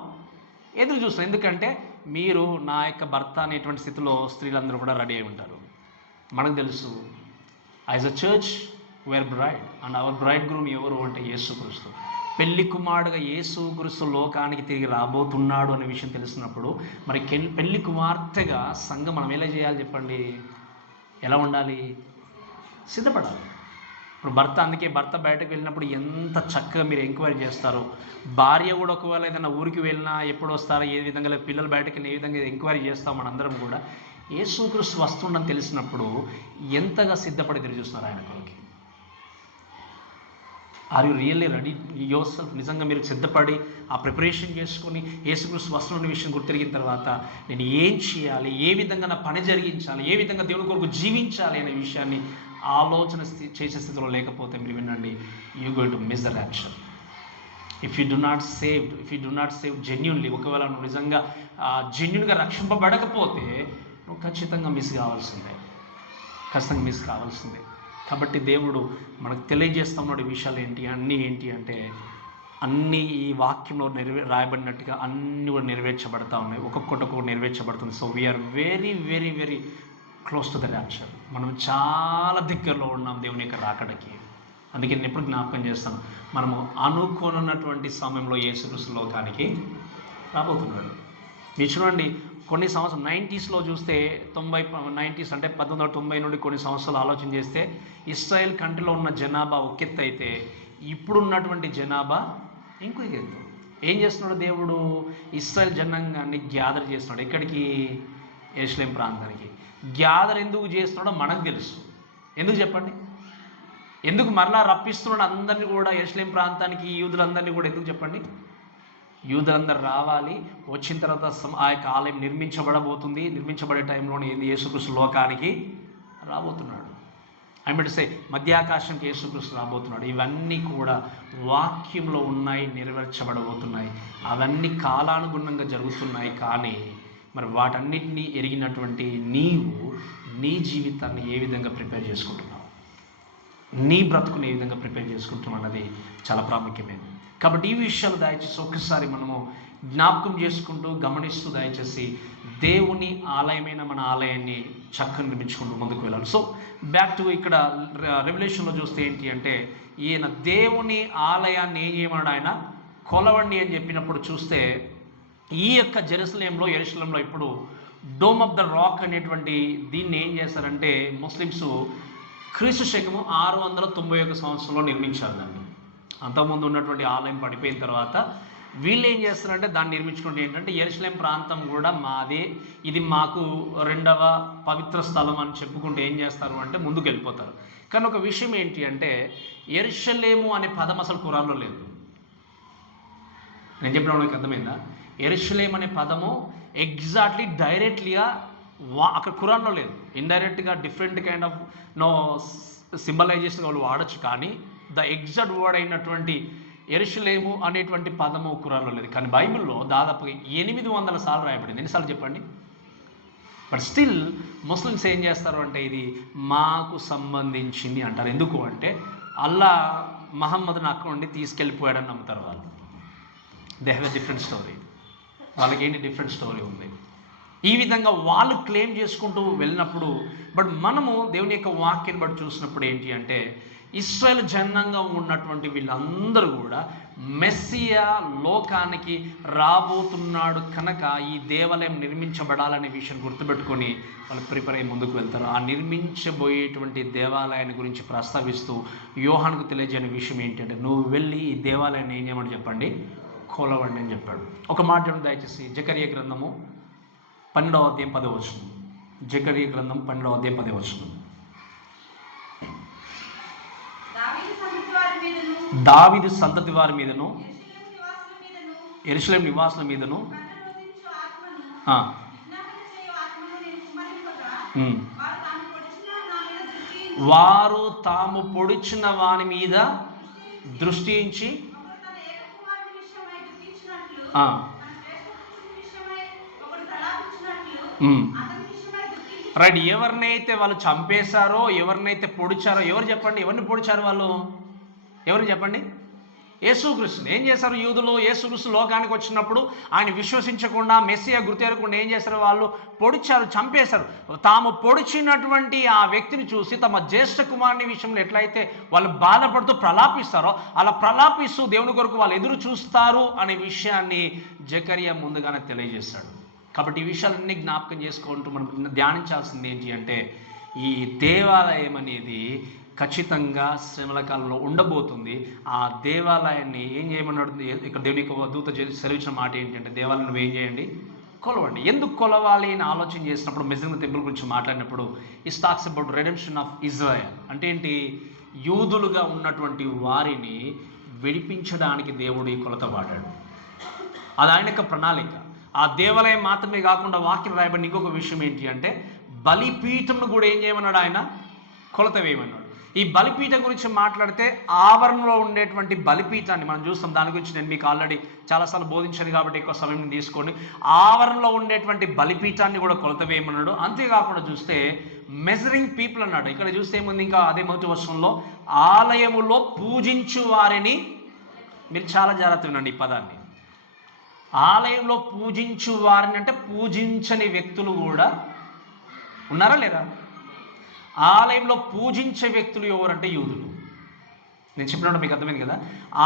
ఎదురు చూస్తాను. ఎందుకంటే మీరు నా యొక్క భర్త అనేటువంటి స్థితిలో స్త్రీలందరూ కూడా రెడీ అయి ఉంటారు. మనకు తెలుసు, as a church where bride and our bridegroom ఎవరు అంటే యేసుక్రీస్తు. పెళ్లి కుమారుడుగా యేసుక్రీస్తు లోకానికి తిరిగి రాబోతున్నాడు అనే విషయం తెలిసినప్పుడు, మరి పెళ్లి కుమార్తెగా సంఘం మనం ఎలా చేయాలి చెప్పండి? ఎలా ఉండాలి? సిద్ధపడాలి. ఇప్పుడు అందుకే భర్త బయటకు వెళ్ళినప్పుడు ఎంత చక్కగా మీరు ఎంక్వైరీ చేస్తారో, భార్య కూడా ఒకవేళ ఏదైనా ఊరికి వెళ్ళినా ఎప్పుడు వస్తారో, ఏ విధంగా పిల్లలు బయటకు వెళ్ళి ఏ విధంగా ఎంక్వైరీ చేస్తాం మనందరం కూడా. యేసుక్రీస్తు వస్తుండని తెలిసినప్పుడు ఎంతగా సిద్ధపడి ఎదురు చూస్తున్నారు ఆయన కొరకు. Are you really ready yourself? నిజంగా మీరు సిద్ధపడి ఆ ప్రిపరేషన్ చేసుకొని యేసుక్రీస్తు వస్తున్న విషయం గుర్తిరిగిన తర్వాత నేను ఏం చేయాలి, ఏ విధంగా నా పని జరిగించాలి, ఏ విధంగా దేవుని కొరకు జీవించాలి అనే విషయాన్ని ఆలోచన చేసే స్థితిలో లేకపోతే మీరు వినండి, you going to miss the rapture. If you do not save genuinely, ఒకవేళ నువ్వు నిజంగా జెన్యున్గా రక్షింపబడకపోతే నువ్వు ఖచ్చితంగా మిస్ కావాల్సిందే. కాబట్టి దేవుడు మనకు తెలియజేస్తున్న విషయాలు అన్నీ ఏంటి అంటే, అన్నీ ఈ వాక్యంలో రాయబడినట్టుగా అన్నీ కూడా నెరవేర్చబడతా ఉన్నాయి, ఒక్కొక్కటి నెరవేర్చబడుతుంది. So we are very very very close to the rapture. మనం చాలా దగ్గరలో ఉన్నాం దేవుని యొక్క రాకడకి. అందుకే నేను ఎప్పుడు జ్ఞాపకం చేస్తాను, మనము అనుకోనున్నటువంటి సమయంలో యేసుక్రీస్తు లోకానికి రాబోతున్నాడు. మీరు చూడండి, కొన్ని సంవత్సరం 90స్లో చూస్తే 90s అంటే 1990 నుండి కొన్ని సంవత్సరాలు ఆలోచన చేస్తే ఇస్రాయేల్ కంట్రీలో ఉన్న జనాభా ఒకెత్తు అయితే ఇప్పుడున్నటువంటి జనాభా ఇంకో ఎత్తు. ఏం చేస్తున్నాడు దేవుడు? ఇస్రాయేల్ జనాంగాన్ని గ్యాదర్ చేస్తున్నాడు. ఎక్కడికి? యెరూషలేం ప్రాంతానికి. గ్యాదర్ ఎందుకు చేస్తున్నాడో మనకు తెలుసు. ఎందుకు చెప్పండి? ఎందుకు మరలా రప్పిస్తున్నాడు అందరినీ కూడా యెరూషలేం ప్రాంతానికి, యూదులందరినీ కూడా ఎందుకు చెప్పండి? యూదులందరూ రావాలి, వచ్చిన తర్వాత ఆ యొక్క ఆలయం నిర్మించబడే టైంలోనే యేసుక్రీస్తు లోకానికి రాబోతున్నాడు. ఐ మధ్యాకాశంకి యేసుక్రీస్తు రాబోతున్నాడు. ఇవన్నీ కూడా వాక్యంలో ఉన్నాయి, నెరవేర్చబడబోతున్నాయి. అవన్నీ కాలానుగుణంగా జరుగుతున్నాయి. కానీ మరి వాటన్నిటినీ ఎరిగినటువంటి నీవు నీ జీవితాన్ని ఏ విధంగా ప్రిపేర్ చేసుకుంటున్నావు, నీ బ్రతుకుని ఏ విధంగా ప్రిపేర్ చేసుకుంటున్నావు అన్నది చాలా ప్రాముఖ్యమైనది. కాబట్టి ఈ విషయాలు దయచేసి ఒక్కసారి మనము జ్ఞాపకం చేసుకుంటూ గమనిస్తూ దయచేసి దేవుని ఆలయమైన మన ఆలయాన్ని చక్కగా నిర్మించుకుంటూ ముందుకు వెళ్ళాలి. సో బ్యాక్ టు ఇక్కడ రెవల్యూషన్లో చూస్తే ఏంటి అంటే, ఈయన దేవుని ఆలయాన్ని ఏం చేయమన్నాడు? ఆయన కొలవండి అని చెప్పినప్పుడు చూస్తే ఈ యొక్క యెరూషలేంలో ఇప్పుడు డోమ్ ఆఫ్ ద రాక్ అనేటువంటి దీన్ని ఏం చేస్తారంటే ముస్లిమ్స్ క్రీస్తు శకము 691 సంవత్సరంలో నిర్మించారు దాన్ని. అంతకుముందు ఉన్నటువంటి ఆలయం పడిపోయిన తర్వాత వీళ్ళు ఏం చేస్తారంటే దాన్ని నిర్మించుకుంటే ఏంటంటే యెరూషలేం ప్రాంతం కూడా మాదే, ఇది మాకు రెండవ పవిత్ర స్థలం అని చెప్పుకుంటే ఏం చేస్తారు అంటే ముందుకు వెళ్ళిపోతారు. కానీ ఒక విషయం ఏంటి అంటే, యెరూషలేము అనే పదం అసలు ఖురాన్లో లేదు. నేను చెప్పిన వాళ్ళకి అర్థమైందా? యెరూషలేం అనే పదము ఎగ్జాక్ట్లీ డైరెక్ట్లీగా అక్కడ ఖురాన్లో లేదు. ఇండైరెక్ట్గా డిఫరెంట్ కైండ్ ఆఫ్ సింబలైజేషన్ వాళ్ళు వాడచ్చు. కానీ ద ఎగ్జాక్ట్ వర్డ్ అయినటువంటి యెరూషలేము అనేటువంటి పదము ఖురాన్లో లేదు. కానీ బైబిల్లో దాదాపుగా 800 సార్లు రాయబడింది. ఎన్నిసార్లు చెప్పండి? బట్ స్టిల్ ముస్లిమ్స్ ఏం చేస్తారు అంటే ఇది మాకు సంబంధించింది అంటారు. ఎందుకు అంటే అల్లా మహమ్మద్ని అక్కడ నుండి తీసుకెళ్ళిపోయాడని నమ్ముతారు వాళ్ళు. They have a different story. వాళ్ళకి ఏంటి డిఫరెంట్ స్టోరీ ఉంది. ఈ విధంగా వాళ్ళు క్లెయిమ్ చేసుకుంటూ వెళ్ళినప్పుడు, బట్ మనము దేవుని యొక్క వాక్యాన్ని బట్టి చూసినప్పుడు ఏంటి అంటే, ఇశ్రాయేలు జనాంగంగా ఉన్నటువంటి వీళ్ళందరూ కూడా మెస్సియా లోకానికి రాబోతున్నాడు కనుక ఈ దేవాలయం నిర్మించబడాలనే విషయం గుర్తుపెట్టుకొని వాళ్ళు ప్రిపేర్ అయ్యి ముందుకు వెళ్తారు. ఆ నిర్మించబోయేటువంటి దేవాలయాన్ని గురించి ప్రస్తావిస్తూ యోహానుకు తెలియజేయని విషయం ఏంటంటే, నువ్వు వెళ్ళి ఈ దేవాలయాన్ని ఏం చేయమని చెప్పండి, కొలవండి అని చెప్పాడు. ఒక మాట చూడండి దయచేసి, జకరియా గ్రంథము 12వ అధ్యాయం 10వ వచనం. జకరియా గ్రంథం 12వ అధ్యాయం 10వ వచనం. దావీదు సంతతి వారి మీదను యెరూషలేం నివాసుల మీదను వారు తాము పొడిచిన వాని మీద దృష్టి ఉంచి రైట్. ఎవరినైతే వాళ్ళు చంపేశారో, ఎవరినైతే పొడిచారో, ఎవరు చెప్పండి? ఎవరిని పొడిచారు వాళ్ళు? ఎవరిని చెప్పండి? యేసుక్రీస్తుని. ఏం చేశారు యూదులు? యేసుక్రీస్తు లోకానికి వచ్చినప్పుడు ఆయన విశ్వసించకుండా, మెస్సియా గుర్తెరగకుండా ఏం చేశారు? వాళ్ళు పొడిచారు, చంపేశారు. తాము పొడిచినటువంటి ఆ వ్యక్తిని చూసి తమ జ్యేష్ఠ కుమారుని విషయంలో ఎట్లయితే వాళ్ళు బాధపడుతూ ప్రలాపిస్తారో అలా ప్రలాపిస్తూ దేవుని కొరకు వాళ్ళు ఎదురు చూస్తారు అనే విషయాన్ని జకరియా ముందుగానే తెలియజేశాడు. కాబట్టి ఈ విషయాలన్నీ జ్ఞాపకం చేసుకుంటూ మనం ధ్యానించాల్సింది ఏంటి అంటే, ఈ దేవాలయం అనేది ఖచ్చితంగా శ్రమల కాలంలో ఉండబోతుంది. ఆ దేవాలయాన్ని ఏం చేయమన్నాడు ఇక్కడ దేవుని దూత సెలవిచ్చిన మాట ఏంటంటే, దేవాలయం నువ్వు ఏం చేయండి, కొలవండి. ఎందుకు కొలవాలి అని ఆలోచన చేసినప్పుడు, మెజరింగ్ టెంపుల్ గురించి మాట్లాడినప్పుడు it talks about redemption of Israel. అంటే ఏంటి? యూదులుగా ఉన్నటువంటి వారిని విడిపించడానికి దేవుడు ఈ కొలత వాడాడు. అది ఆయన యొక్క ప్రణాళిక. ఆ దేవాలయం మాత్రమే కాకుండా వాక్యం రాయబడిన ఇంకొక విషయం ఏంటి అంటే, బలిపీఠంను కూడా ఏం చేయమన్నాడు? ఆయన కొలత వేయమన్నాడు. ఈ బలిపీఠం గురించి మాట్లాడితే ఆవరణలో ఉండేటువంటి బలిపీఠాన్ని మనం చూస్తాం. దాని గురించి నేను మీకు ఆల్రెడీ చాలాసార్లు బోధించాను కాబట్టి ఎక్కువ సమయం తీసుకోండి. ఆవరణలో ఉండేటువంటి బలిపీఠాన్ని కూడా కొలత వేయమన్నాడు. అంతేకాకుండా చూస్తే మెజరింగ్ పీపుల్ అన్నాడు. ఇక్కడ చూస్తే ఏముంది? ఇంకా అదే మొదటి వచనంలో ఆలయములో పూజించు వారిని మీరు చాలా జాగ్రత్త వినండి ఈ పదాన్ని. ఆలయంలో పూజించు వారిని అంటే పూజించని వ్యక్తులు కూడా ఉన్నారా లేరా? ఆలయంలో పూజించే వ్యక్తులు ఎవరంటే యూదులు. నేను చెప్పినట్టు మీకు అర్థమైంది కదా.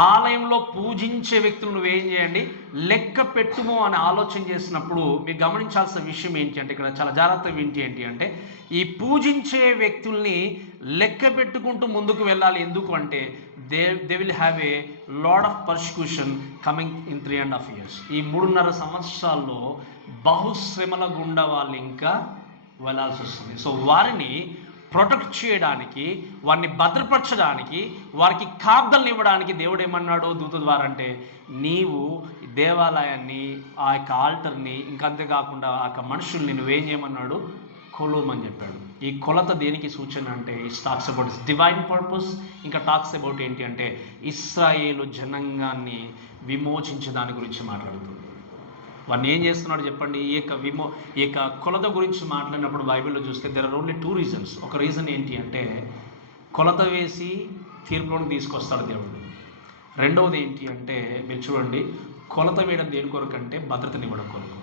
ఆలయంలో పూజించే వ్యక్తులు నువ్వేం చేయండి, లెక్క పెట్టుము అని ఆలోచన చేసినప్పుడు మీరు గమనించాల్సిన విషయం ఏంటి అంటే, ఇక్కడ చాలా జాగ్రత్తగా ఏంటి అంటే, ఈ పూజించే వ్యక్తుల్ని లెక్క పెట్టుకుంటూ ముందుకు వెళ్ళాలి. ఎందుకు అంటే they will have a lot of persecution coming in 3.5 years. ఈ 3.5 సంవత్సరాల్లో బహుశ్రమల గుండా వాళ్ళు ఇంకా వెళ్ళాల్సి వస్తుంది. సో వారిని ప్రొటెక్ట్ చేయడానికి, వారిని భద్రపరచడానికి, వారికి కాపుదలను ఇవ్వడానికి దేవుడు ఏమన్నాడు దూత ద్వారా అంటే, నీవు దేవాలయాన్ని, ఆ యొక్క ఆల్టర్ని, ఇంకా అంతేకాకుండా ఆ యొక్క మనుషుల్ని నువ్వేం చేయమన్నాడు, కొలువమని చెప్పాడు. ఈ కొలత దేనికి సూచన అంటే, it talks about it's divine purpose. ఇంకా టాక్స్ అబౌట్ ఏంటి అంటే ఇశ్రాయేలు జనాంగాన్ని విమోచించే దాని గురించి మాట్లాడుతుంది. వాడిని ఏం చేస్తున్నాడు చెప్పండి. ఈ యొక్క కొలత గురించి మాట్లాడినప్పుడు బైబిల్లో చూస్తే దెర్ ఆర్ ఓన్లీ 2 reasons. ఒక రీజన్ ఏంటి అంటే కొలత వేసి తీర్పులోకి తీసుకొస్తాడు దేవుడు. రెండవది ఏంటి అంటే మీరు చూడండి, కొలత వేయడం దేని కొరకు అంటే భద్రతనివ్వడం కొరకు.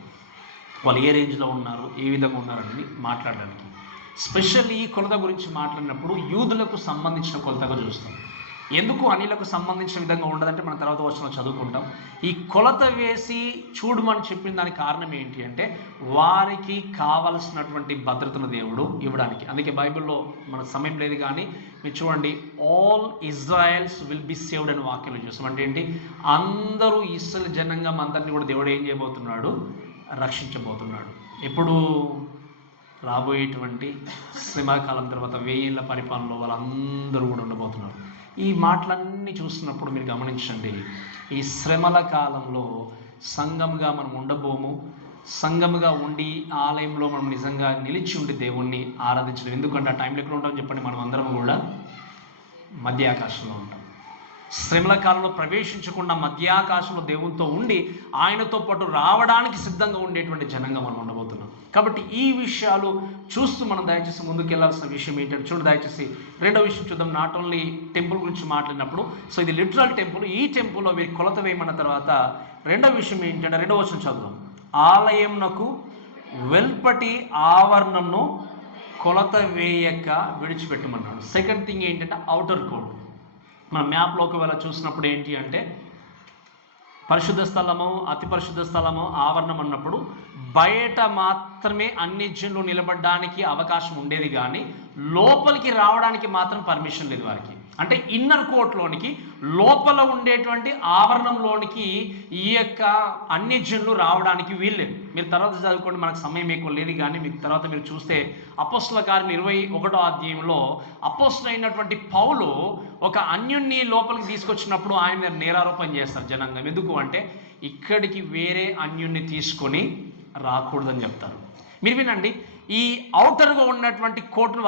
వాళ్ళు ఏ రేంజ్లో ఉన్నారు, ఏ విధంగా ఉన్నారని మాట్లాడడానికి. స్పెషల్లీ ఈ కొలత గురించి మాట్లాడినప్పుడు యూదులకు సంబంధించిన కొలతగా చూస్తాం. ఎందుకు అన్యులకు సంబంధించిన విధంగా ఉండదంటే మనం తర్వాత వచ్చిన చదువుకుంటాం. ఈ కొలత వేసి చూడమని చెప్పిన దానికి కారణం ఏంటి అంటే వారికి కావలసినటువంటి భద్రతను దేవుడు ఇవ్వడానికి. అందుకే బైబిల్లో మనకు సమయం లేదు కానీ మీరు చూడండి, all Israel's will be saved అని వాక్యాలు చూస్తాం. అంటే ఏంటి, అందరూ ఇశ్రాయేలు జనాంగం అందరినీ కూడా దేవుడు ఏం చేయబోతున్నాడు, రక్షించబోతున్నాడు. ఎప్పుడు రాబోయేటువంటి శ్రమకాలం తర్వాత 1000 ఏళ్ల పరిపాలనలో వాళ్ళందరూ కూడా ఉండబోతున్నారు. ఈ మాటలన్నీ చూస్తున్నప్పుడు మీరు గమనించండి, ఈ శ్రమల కాలంలో సంఘంగా మనం ఉండబోము. సంఘముగా ఉండి ఆలయంలో మనం నిజంగా నిలిచి ఉండి దేవుణ్ణి ఆరాధించడం. ఎందుకంటే ఆ టైంలో ఎక్కడ ఉంటాం చెప్పండి, మనం అందరం కూడా మధ్య ఆకాశంలో ఉంటాం. శ్రమల కాలంలో ప్రవేశించకుండా మధ్యాకాశంలో దేవునితో ఉండి ఆయనతో పాటు రావడానికి సిద్ధంగా ఉండేటువంటి జనంగా మనం ఉండబోతున్నాం. కాబట్టి ఈ విషయాలు చూస్తూ మనం దయచేసి ముందుకు వెళ్ళాల్సిన విషయం ఏంటంటే చూడండి, దయచేసి రెండో విషయం చూద్దాం. నాట్ ఓన్లీ టెంపుల్ గురించి మాట్లాడినప్పుడు, సో ఇది లిటరల్ టెంపుల్. ఈ టెంపుల్లో వీరి కొలత వేయమన్న తర్వాత రెండో విషయం ఏంటంటే రెండో వచనం చదువుదాం. ఆలయంనకు వెల్పటి ఆవరణంను కొలత వేయక విడిచిపెట్టమన్నాడు. సెకండ్ థింగ్ ఏంటంటే అవుటర్ కోర్ట్. మన మ్యాప్లోకి వెళ్ళ చూసినప్పుడు ఏంటి అంటే పరిశుద్ధ స్థలము, అతి పరిశుద్ధ స్థలము, ఆవరణం అన్నప్పుడు బయట మాత్రమే అన్ని జనులు నిలబడడానికి అవకాశం ఉండేది కానీ లోపలికి రావడానికి మాత్రం పర్మిషన్ లేదు వారికి. అంటే ఇన్నర్ కోర్ట్లోనికి, లోపల ఉండేటువంటి ఆవరణంలోనికి ఈ యొక్క అన్ని జనులు రావడానికి వీల్లేదు. మీరు తర్వాత చదువుకోండి, మనకు సమయం ఎక్కువ లేదు కానీ మీకు తర్వాత మీరు చూస్తే అపోస్తల కార్యం 21వ అధ్యాయంలో అపోస్తలు అయినటువంటి పౌలు ఒక అన్యుణ్ణి లోపలికి తీసుకొచ్చినప్పుడు ఆయన మీద నేరారోపణ చేస్తారు జనాంగం. ఎందుకు అంటే ఇక్కడికి వేరే అన్యుణ్ణి తీసుకొని రాకూడదని చెప్తారు. మీరు వినండి, ఈ ఔటర్గా ఉన్నటువంటి కోర్టును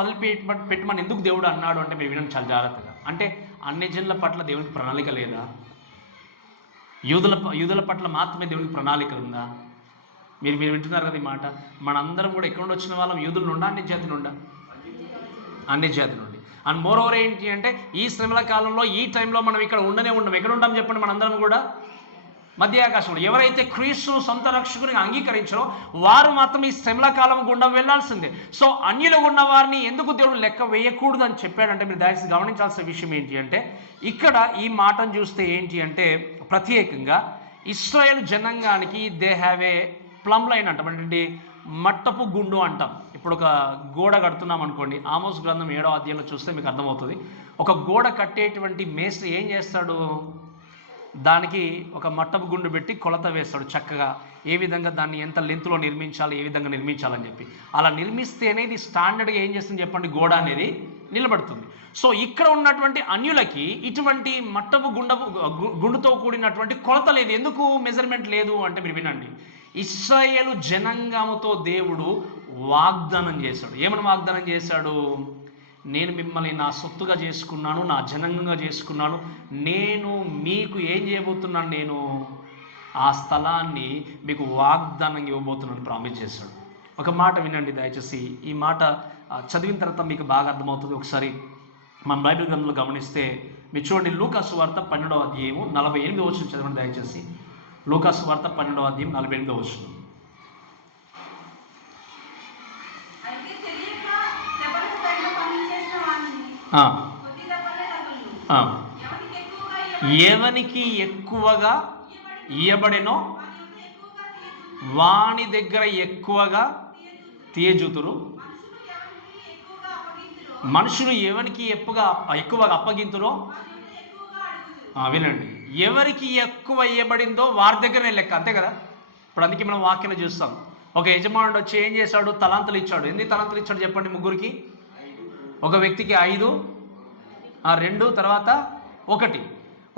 పెట్టమని ఎందుకు దేవుడు అన్నాడు అంటే మీరు వినండి చాలా జాగ్రత్తగా. అంటే అన్ని జనుల పట్ల దేవునికి ప్రణాళిక లేదా? యూదుల పట్ల మాత్రమే దేవునికి ప్రణాళిక ఉందా? మీరు వింటున్నారు కదా ఈ మాట. మనందరం కూడా ఎక్కడ నుండి వచ్చిన వాళ్ళం, యూదుల నుండా అన్ని జాతి నుండా? అన్ని జాతి నుండి. అండ్ మోర్ ఓవర్ ఏంటి అంటే ఈ శ్రమల కాలంలో ఈ టైంలో మనం ఇక్కడ ఉండనే ఉండం. ఎక్కడ ఉంటాం చెప్పండి, మనందరం కూడా మధ్య ఆకాశంలో. ఎవరైతే క్రీస్తును సొంత రక్షకునిగా అంగీకరించారో వారు మాత్రం ఈ శ్రమల కాలం గుండా వెళ్లాల్సిందే. సో అన్యులు ఉన్న వారిని ఎందుకు దేవుడు లెక్క వేయకూడదు అని చెప్పాడంటే మీరు దయచేసి గమనించాల్సిన విషయం ఏంటి అంటే ఇక్కడ ఈ మాటను చూస్తే ఏంటి అంటే ప్రత్యేకంగా ఇశ్రాయేలు జనాంగానికి they have a plumb line అంటాం. అంటే మట్టపు గుండు అంటాం. ఇప్పుడు ఒక గోడ కడుతున్నాం అనుకోండి, ఆమోస్ గ్రంథం 7వ అధ్యాయంలో చూస్తే మీకు అర్థమవుతుంది. ఒక గోడ కట్టేటువంటి మేస్త్రి ఏం చేస్తాడు, దానికి ఒక మట్టపు గుండు పెట్టి కొలత వేస్తాడు చక్కగా. ఏ విధంగా దాన్ని ఎంత లెంత్లో నిర్మించాలి, ఏ విధంగా నిర్మించాలని చెప్పి అలా నిర్మిస్తేనే ఇది స్టాండర్డ్గా ఏం చేస్తుంది చెప్పండి, గోడ అనేది నిలబడుతుంది. సో ఇక్కడ ఉన్నటువంటి అన్యులకి ఇటువంటి మట్టపు గుండుతో కూడినటువంటి కొలత లేదు. ఎందుకు మెజర్మెంట్ లేదు అంటే మీరు వినండి, ఇశ్రాయేలు జనాంగముతో దేవుడు వాగ్దానం చేశాడు. ఏమని వాగ్దానం చేశాడు? నేను మిమ్మల్ని నా సొత్తుగా చేసుకున్నాను, నా జనాంగంగా చేసుకున్నాను, నేను మీకు ఏం చేయబోతున్నాను, నేను ఆ స్థలాన్ని మీకు వాగ్దానం ఇవ్వబోతున్నాను ప్రామిస్ చేశాడు. ఒక మాట వినండి దయచేసి. ఈ మాట చదివిన తర్వాత మీకు బాగా అర్థమవుతుంది. ఒకసారి మన బైబిల్ గ్రంథంలో గమనిస్తే మీరు చూడండి, లూకా సువార్త 12వ అధ్యాయము 48వ వచనం చదవండి దయచేసి. లూకా సువార్త 12వ అధ్యాయం 48వ వచనం. ఎవనికి ఎక్కువగా ఇయ్యబడెనో వాని దగ్గర ఎక్కువగా తీయజూతురు. మనుషులు ఎవరికి ఎక్కువగా అప్పగింతురో, వినండి, ఎవరికి ఎక్కువ ఇవ్వబడిందో వారి దగ్గరనే లెక్క, అంతే కదా. ఇప్పుడు అందుకే మనం వాక్యం చూస్తాం. ఒక యజమానుడు వచ్చి ఏం చేశాడు? తలాంతులు ఇచ్చాడు. ఎన్ని తలాంతులు ఇచ్చాడు చెప్పండి? ముగ్గురికి. ఒక వ్యక్తికి 5, 2, తర్వాత 1.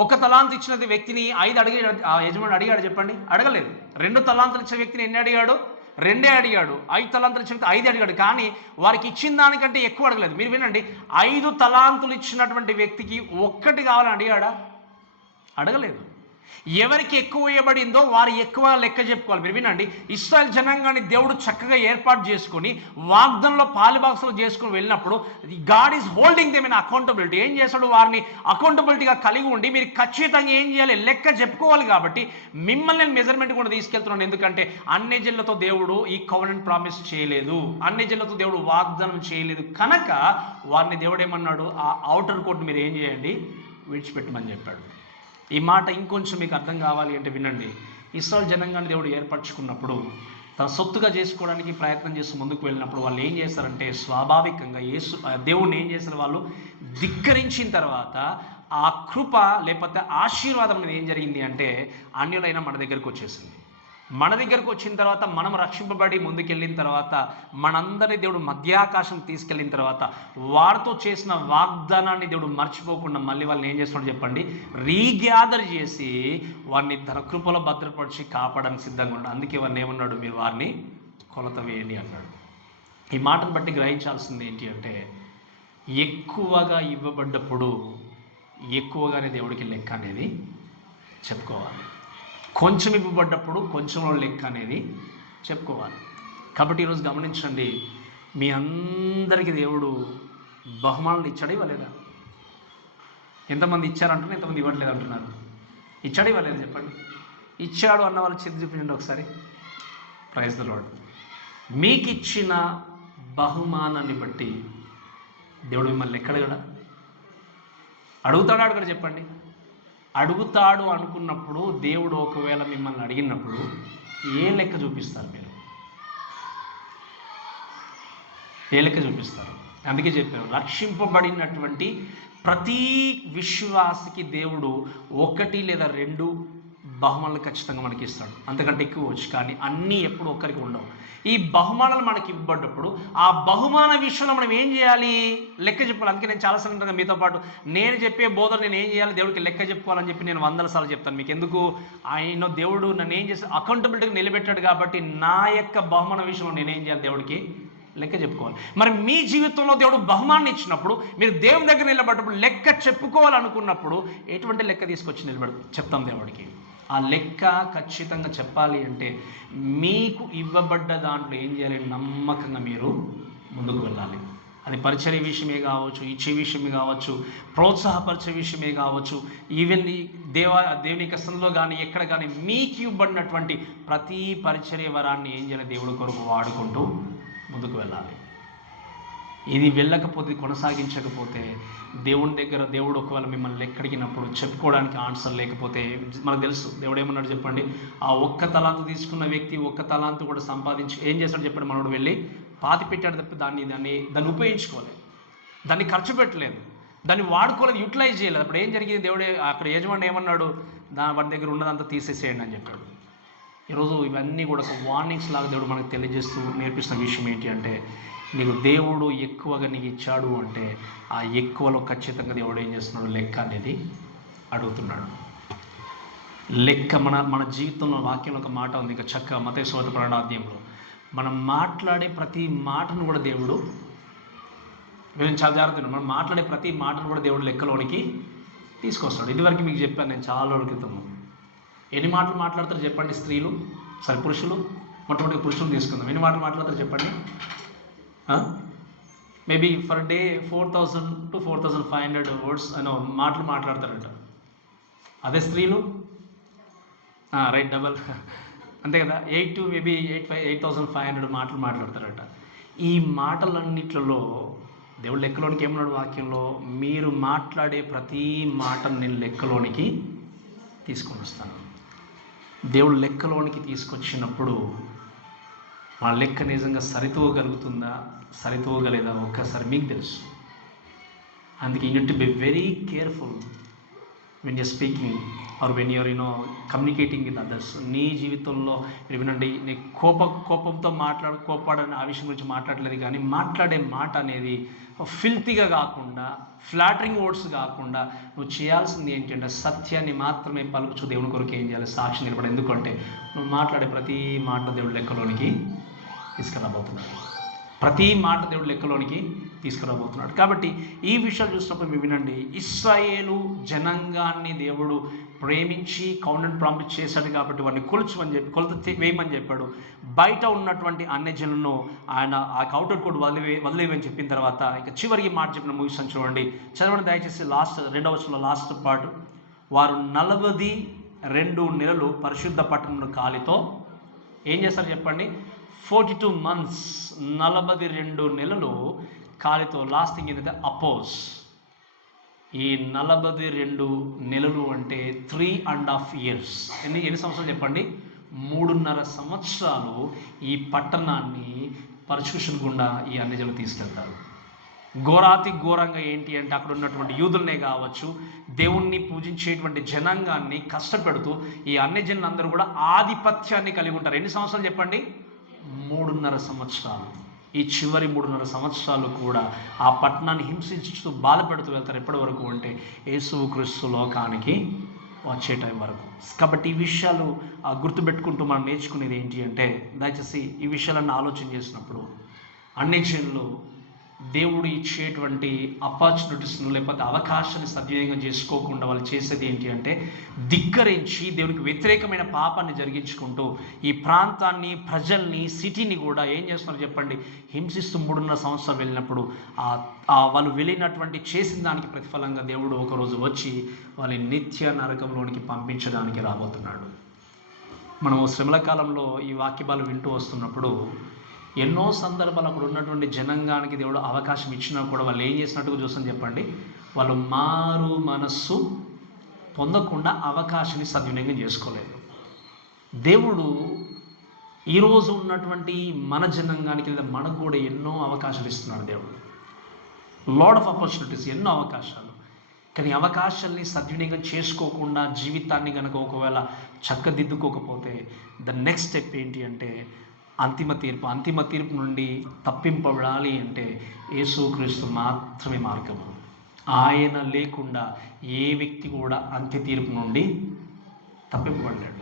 ఒక తలాంతు ఇచ్చినది వ్యక్తిని 5 అడిగాడు. ఆ యజమానుడు అడిగాడు చెప్పండి? అడగలేదు. 2 తలాంతులు ఇచ్చిన వ్యక్తిని ఎన్ని అడిగాడు? 2 అడిగాడు. 5 తలాంతులు ఇచ్చిన వ్యక్తి 5 అడిగాడు. కానీ వారికి ఇచ్చిన దానికంటే ఎక్కువ అడగలేదు. మీరు వినండి, 5 తలాంతులు ఇచ్చినటువంటి వ్యక్తికి 1 కావాలని అడిగాడా? అడగలేదు. ఎవరికి ఎక్కువ ఇవ్వబడిందో వారు ఎక్కువ లెక్క చెప్పుకోవాలి. మీరు వినండి, ఇశ్రాయేల్ జనాంగాన్ని దేవుడు చక్కగా ఏర్పాటు చేసుకొని వాగ్దానంలో పాలుభాగస్తులు చేసుకుని వెళ్ళినప్పుడు God is holding them in accountability. ఏం చేస్తాడు? వారిని అకౌంటబిలిటీగా కలిగి ఉండి మీరు ఖచ్చితంగా ఏం చేయాలి? లెక్క చెప్పుకోవాలి. కాబట్టి మిమ్మల్ని నేను మెజర్మెంట్ కూడా తీసుకెళ్తున్నాను. ఎందుకంటే అన్ని జిల్లతో దేవుడు ఈ కవెనెంట్ ప్రామిస్ చేయలేదు, అన్ని జిల్లతో దేవుడు వాగ్దానం చేయలేదు. కనుక వారిని దేవుడు ఏమన్నాడు? ఆ ఔటర్ కోట్ మీరు ఏం చేయండి? విడిచిపెట్టమని చెప్పాడు. ఈ మాట ఇంకొంచెం మీకు అర్థం కావాలి అంటే వినండి. ఇశ్రాయేల్ జనాంగాన్ని దేవుడు ఏర్పరచుకున్నప్పుడు తన సొత్తుగా చేసుకోవడానికి ప్రయత్నం చేస్తూ ముందుకు వెళ్ళినప్పుడు వాళ్ళు ఏం చేస్తారంటే స్వాభావికంగా దేవుణ్ణి ఏం చేస్తారు? వాళ్ళు ధిక్కరించిన తర్వాత ఆ కృప లేకపోతే ఆశీర్వాదం అనేది ఏం జరిగింది అంటే అన్యులైన మన దగ్గరకు వచ్చేసింది. మన దగ్గరకు వచ్చిన తర్వాత మనం రక్షింపబడి ముందుకెళ్ళిన తర్వాత మనందరినీ దేవుడు మధ్యాకాశం తీసుకెళ్ళిన తర్వాత వారితో చేసిన వాగ్దానాన్ని దేవుడు మర్చిపోకుండా మళ్ళీ వాళ్ళని ఏం చేస్తున్నాడు చెప్పండి? రీగ్యాదర్ చేసి వారిని తన కృపలో భద్రపరిచి కాపాడడానికి సిద్ధంగా ఉన్నాడు. అందుకే వారిని ఏమన్నాడు? మీరు వారిని కొలత వేయండి అన్నాడు. ఈ మాటను బట్టి గ్రహించాల్సింది ఏంటి అంటే ఎక్కువగా ఇవ్వబడ్డప్పుడు ఎక్కువగానే దేవుడికి లెక్క అనేది చెప్పుకోవాలి. కొంచెం ఇవ్వబడ్డప్పుడు కొంచెంలో లెక్క అనేది చెప్పుకోవాలి. కాబట్టి ఈరోజు గమనించండి, మీ అందరికీ దేవుడు బహుమానాలు ఇచ్చాడు ఇవ్వలేదా? ఎంతమంది ఇచ్చారంటున్నారు, ఎంతమంది ఇవ్వట్లేదు అంటున్నారు? ఇచ్చాడు ఇవ్వలేదు చెప్పండి? ఇచ్చాడు అన్న వాళ్ళు చేతి చూపించండి ఒకసారి. Praise the Lord. మీకు ఇచ్చిన బహుమానాన్ని బట్టి దేవుడు మిమ్మల్ని ఎక్కడగడా అడుగుతాడా? చెప్పండి. అడుగుతాడు అనుకున్నప్పుడు దేవుడు ఒకవేళ మిమ్మల్ని అడిగినప్పుడు ఏ లెక్క చూపిస్తారు? మీరు ఏ లెక్క చూపిస్తారు? అందుకే చెప్పాను, రక్షింపబడినటువంటి ప్రతి విశ్వాసికి దేవుడు 1 లేదా 2 బహుమానాలు ఖచ్చితంగా మనకి ఇస్తాడు. అంతకంటే ఎక్కువ వచ్చు, కానీ అన్నీ ఎప్పుడు ఒక్కరికి ఉండవు. ఈ బహుమానాలు మనకి ఇవ్వబడ్డప్పుడు ఆ బహుమాన విషయంలో మనం ఏం చేయాలి? లెక్క చెప్పాలి. అందుకే నేను చాలా సందర్భంగా మీతో పాటు నేను చెప్పే బోధన నేను ఏం చేయాలి? దేవుడికి లెక్క చెప్పుకోవాలని చెప్పి నేను 100 సార్లు చెప్తాను. మీకు ఎందుకు? ఆయన దేవుడు నన్ను ఏం చేసి అకౌంటబిలిటీకి నిలబెట్టాడు కాబట్టి నా యొక్క బహుమాన విషయంలో నేనేం చేయాలి? దేవుడికి లెక్క చెప్పుకోవాలి. మరి మీ జీవితంలో దేవుడు బహుమానం ఇచ్చినప్పుడు మీరు దేవుని దగ్గర నిలబడ్డప్పుడు లెక్క చెప్పుకోవాలనుకున్నప్పుడు ఎటువంటి లెక్క తీసుకొచ్చి చెప్తాం దేవుడికి? ఆ లెక్క ఖచ్చితంగా చెప్పాలి అంటే మీకు ఇవ్వబడ్డ దాంట్లో ఏం చేయాలి? నమ్మకంగా మీరు ముందుకు వెళ్ళాలి. అది పరిచర్య విషయమే కావచ్చు, ఇచ్చే విషయమే కావచ్చు, ప్రోత్సాహపరిచే విషయమే కావచ్చు, ఈవెన్ దేవుని యొక్క సందులో కానీ ఎక్కడ కానీ మీకు ఇవ్వబడినటువంటి ప్రతి పరిచర్య వరాన్ని ఏం చేయాలి? దేవుడి కొరకు వాడుకుంటూ ముందుకు వెళ్ళాలి. ఇది వెళ్ళకపోతే, కొనసాగించకపోతే దేవుని దగ్గర దేవుడు ఒకవేళ మిమ్మల్ని లెక్కడిగినప్పుడు చెప్పుకోవడానికి ఆన్సర్ లేకపోతే మనకు తెలుసు దేవుడు ఏమన్నాడు చెప్పండి? ఆ 1 తలాంతు తీసుకున్న వ్యక్తి 1 తలాంతు కూడా సంపాదించి ఏం చేస్తాడు చెప్పండి? మనోడు వెళ్ళి పాతి పెట్టాడు తప్పి దాన్ని ఉపయోగించుకోలేదు, దాన్ని ఖర్చు పెట్టలేదు, దాన్ని వాడుకోలేదు, యూటిలైజ్ చేయలేదు. అప్పుడు ఏం జరిగింది? దేవుడే అక్కడ యజమాని ఏమన్నాడు? వాడి దగ్గర ఉన్నదంతా తీసేసేయండి అని చెప్పాడు. ఈరోజు ఇవన్నీ కూడా ఒక వార్నింగ్స్ లాగా దేవుడు మనకు తెలియజేస్తూ నేర్పిస్తున్న విషయం ఏంటి అంటే నీకు దేవుడు ఎక్కువగా నీకు ఇచ్చాడు అంటే ఆ ఎక్కువలో ఖచ్చితంగా దేవుడు ఏం చేస్తున్నాడు? లెక్క అనేది అడుగుతున్నాడు. లెక్క మన జీవితంలో వాక్యంలో ఒక మాట ఉంది, ఇంకా చక్కగా మత్తయి సువార్త 12వ అధ్యాయంలో మనం మాట్లాడే ప్రతి మాటను కూడా దేవుడు, నేను చాలా జాగ్రత్తగా మనం మాట్లాడే ప్రతి మాటను కూడా దేవుడు లెక్కలోనికి తీసుకొస్తాడు. ఇదివరకు మీకు చెప్పాను నేను చాలా రోజుల క్రితము. ఎన్ని మాటలు మాట్లాడతారు చెప్పండి స్త్రీలు? పురుషులు. మొట్టమొదటి పురుషులు తీసుకుందాం. ఎన్ని మాటలు మాట్లాడతారు చెప్పండి? Maybe for day 4,000 to 4,500 words అనో మాట్లాడతారంట. అదే స్త్రీలు రైట్ డబల్ అంతే కదా, 8 to maybe 8,500 మాట్లాడతారట. ఈ మాటలన్నిట్లలో దేవుడు లెక్కలోనికి ఏమన్నాడు వాక్యంలో, మీరు మాట్లాడే ప్రతి మాటను నేను లెక్కలోనికి తీసుకొని వస్తాను. దేవుడు లెక్కలోనికి తీసుకొచ్చినప్పుడు ఆ లెక్క నిజంగా సరితూగలుగుతుందా సరితూగలేదా ఒక్కసారి మీకు తెలుసు. అందుకే you need to be very careful when you're speaking or when you're communicating with others. నీ జీవితంలో వినండి, నీ కోపంతో కోపాడని ఆ విషయం గురించి మాట్లాడలేదు, కానీ మాట్లాడే మాట అనేది ఫిల్తీగా కాకుండా, ఫ్లాటరింగ్ వర్డ్స్ కాకుండా నువ్వు చేయాల్సింది ఏంటంటే సత్యాన్ని మాత్రమే పలుకుచు దేవుని కొరకు ఏం చేయాలి, సాక్షి నిలబడి. ఎందుకంటే నువ్వు మాట్లాడే ప్రతి మాట దేవుడి లెక్కలోనికి తీసుకురాబోతున్నాడు. ప్రతి మాట దేవుడు లెక్కలోనికి తీసుకురాబోతున్నాడు. కాబట్టి ఈ విషయాలు చూసినప్పుడు మీరు వినండి, ఇశ్రాయేలు జనాంగాన్ని దేవుడు ప్రేమించి కౌంటెంట్ ప్రామిస్ చేశాడు కాబట్టి వారిని కొలత వేయమని చెప్పాడు. బయట ఉన్నటువంటి అన్యజనులను ఆయన ఆ కౌంటర్ కోడ్ వదిలేవని చెప్పిన తర్వాత ఇక చివరికి మాట చెప్పిన ముగిస్తాను చూడండి, చదవండి దయచేసి. రెండవ వచనంలో లాస్ట్ పార్ట్, వారు 42 నెలలు పరిశుద్ధ పట్టణంలో కాలితో ఏం చేస్తారు చెప్పండి, 42 months, 42 నెలలు కాలితో. లాస్ట్ థింగ్ ఏంటంటే అపోజ్. ఈ 42 నెలలు అంటే 3.5 years. ఎన్ని సంవత్సరాలు చెప్పండి, 3.5 సంవత్సరాలు ఈ పట్టణాన్ని పర్సిక్యూషన్ గుండా ఈ అన్యజనులు తీసుకెళ్తారు. ఘోరాతి ఘోరంగా ఏంటి అంటే అక్కడ ఉన్నటువంటి యూదులనే కావచ్చు, దేవుణ్ణి పూజించేటువంటి జనాంగాన్ని కష్టపెడుతూ ఈ అన్యజనులందరూ కూడా ఆధిపత్యాన్ని కలిగి ఉంటారు. ఎన్ని సంవత్సరాలు చెప్పండి, 3.5 సంవత్సరాలు. ఈ చివరి 3.5 సంవత్సరాలు కూడా ఆ పట్టణాన్ని హింసించుతూ బాధపెడుతూ వెళ్తారు. ఎప్పటి వరకు అంటే యేసుక్రీస్తు లోకానికి వచ్చే టైం వరకు. కాబట్టి ఈ విషయాలు గుర్తుపెట్టుకుంటూ మనం నేర్చుకునేది ఏంటి అంటే, దయచేసి ఈ విషయాలను ఆలోచన చేసినప్పుడు అన్యజనులు దేవుడు ఇచ్చేటువంటి ఆపర్చునిటీస్ను లేకపోతే అవకాశాన్ని సద్వినియోగం చేసుకోకుండా వాళ్ళు చేసేది ఏంటి అంటే ధిక్కరించి దేవునికి వ్యతిరేకమైన పాపాన్ని జరిగించుకుంటూ ఈ ప్రాంతాన్ని, ప్రజల్ని, సిటీని కూడా ఏం చేస్తున్నారు చెప్పండి, హింసిస్తూ 3.5 సంవత్సరాలు వెళ్ళినప్పుడు వాళ్ళు వెళ్ళినటువంటి చేసిన దానికి ప్రతిఫలంగా దేవుడు ఒకరోజు వచ్చి వాళ్ళని నిత్య నరకంలోనికి పంపించడానికి రాబోతున్నాడు. మనం శ్రమల కాలంలో ఈ వాక్యాలు వింటూ వస్తున్నప్పుడు ఎన్నో సందర్భాలు అక్కడ ఉన్నటువంటి జనాంగానికి దేవుడు అవకాశం ఇచ్చినా కూడా వాళ్ళు ఏం చేసినట్టుగా చూస్తాను చెప్పండి, వాళ్ళు మారు మనస్సు పొందకుండా అవకాశాన్ని సద్వినియోగం చేసుకోలేదు. దేవుడు ఈరోజు ఉన్నటువంటి మన జనాంగానికి లేదా మనకు కూడా ఎన్నో అవకాశాలు ఇస్తున్నాడు. దేవుడు లాట్ ఆఫ్ ఆపర్చునిటీస్, ఎన్నో అవకాశాలు. కానీ అవకాశాలని సద్వినియోగం చేసుకోకుండా జీవితాన్ని కనుక ఒకవేళ చక్కదిద్దుకోకపోతే ద నెక్స్ట్ స్టెప్ ఏంటి అంటే అంతిమ తీర్పు నుండి తప్పింపబడాలి అంటే యేసుక్రీస్తు మాత్రమే మార్గము. ఆయన లేకుండా ఏ వ్యక్తి కూడా అంత్య తీర్పు నుండి తప్పింపబడలేడు.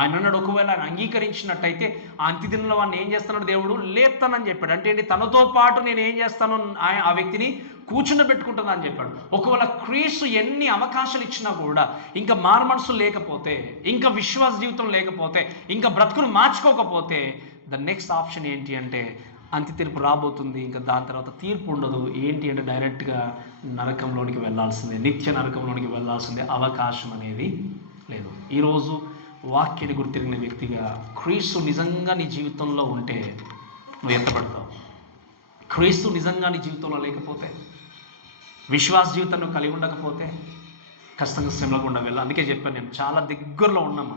ఆయన అన్నాడు, ఒకవేళ ఆయన అంగీకరించినట్టయితే ఆ అంత్యదినంలో వాడిని ఏం చేస్తున్నాడు, దేవుడు లేపుతానని చెప్పాడు. అంటే ఏంటి, తనతో పాటు నేను ఏం చేస్తాను, ఆ వ్యక్తిని కూర్చుండబెట్టుకుంటున్నా అని చెప్పాడు. ఒకవేళ క్రీస్తు ఎన్ని అవకాశాలు ఇచ్చినా కూడా ఇంకా మారుమనసు లేకపోతే, ఇంకా విశ్వాస జీవితం లేకపోతే, ఇంకా బ్రతుకును మార్చుకోకపోతే ద నెక్స్ట్ ఆప్షన్ ఏంటి అంటే అంత్య తీర్పు రాబోతుంది. ఇంకా దాని తర్వాత తీర్పు ఉండదు. ఏంటి అంటే డైరెక్ట్గా నరకంలోనికి వెళ్ళాల్సిందే, నిత్య నరకంలోనికి వెళ్ళాల్సిందే. అవకాశం అనేది లేదు. ఈరోజు వాక్యాన్ని గుర్తిరిగిన వ్యక్తిగా క్రీస్తు నిజంగా నీ జీవితంలో ఉంటే నువ్వు ఎత్తపడతావు. క్రీస్తు నిజంగా నీ జీవితంలో లేకపోతే, విశ్వాస జీవితాన్ని కలిగి ఉండకపోతే ఖచ్చితంగా శ్రమల గుండా వెళ్ళాలి. అందుకే చెప్పాను, నేను చాలా దగ్గరలో ఉన్నాము.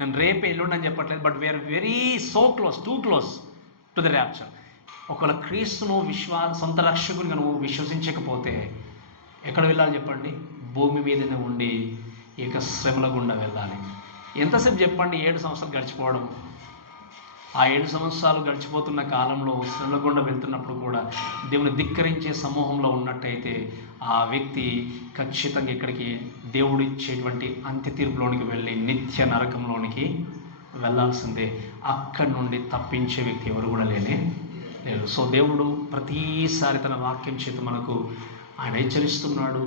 నేను రేపే ఎల్లుండి అని చెప్పట్లేదు, but we are very too close to the rapture. ఒకవేళ క్రీస్తును సొంత రక్షకునిగా నువ్వు విశ్వసించకపోతే ఎక్కడ వెళ్ళాలి చెప్పండి, భూమి మీదనే ఉండి ఇక శ్రమల గుండా వెళ్ళాలి. ఎంతసేపు చెప్పండి, 7 సంవత్సరాలు గడిచిపోవడం. ఆ 7 సంవత్సరాలు గడిచిపోతున్న కాలంలో శ్రమల గుండా వెళ్తున్నప్పుడు కూడా దేవుని ధిక్కరించే సమూహంలో ఉన్నట్టయితే ఆ వ్యక్తి ఖచ్చితంగా ఇక్కడికి దేవుడు ఇచ్చేటువంటి అంత్య తీర్పులోనికి వెళ్ళి నిత్య నరకంలోనికి వెళ్ళాల్సిందే. అక్కడి నుండి తప్పించే వ్యక్తి ఎవరు కూడా లేరు. సో దేవుడు ప్రతిసారి తన వాక్యం చేత మనకు ఆయన హెచ్చరిస్తున్నాడు.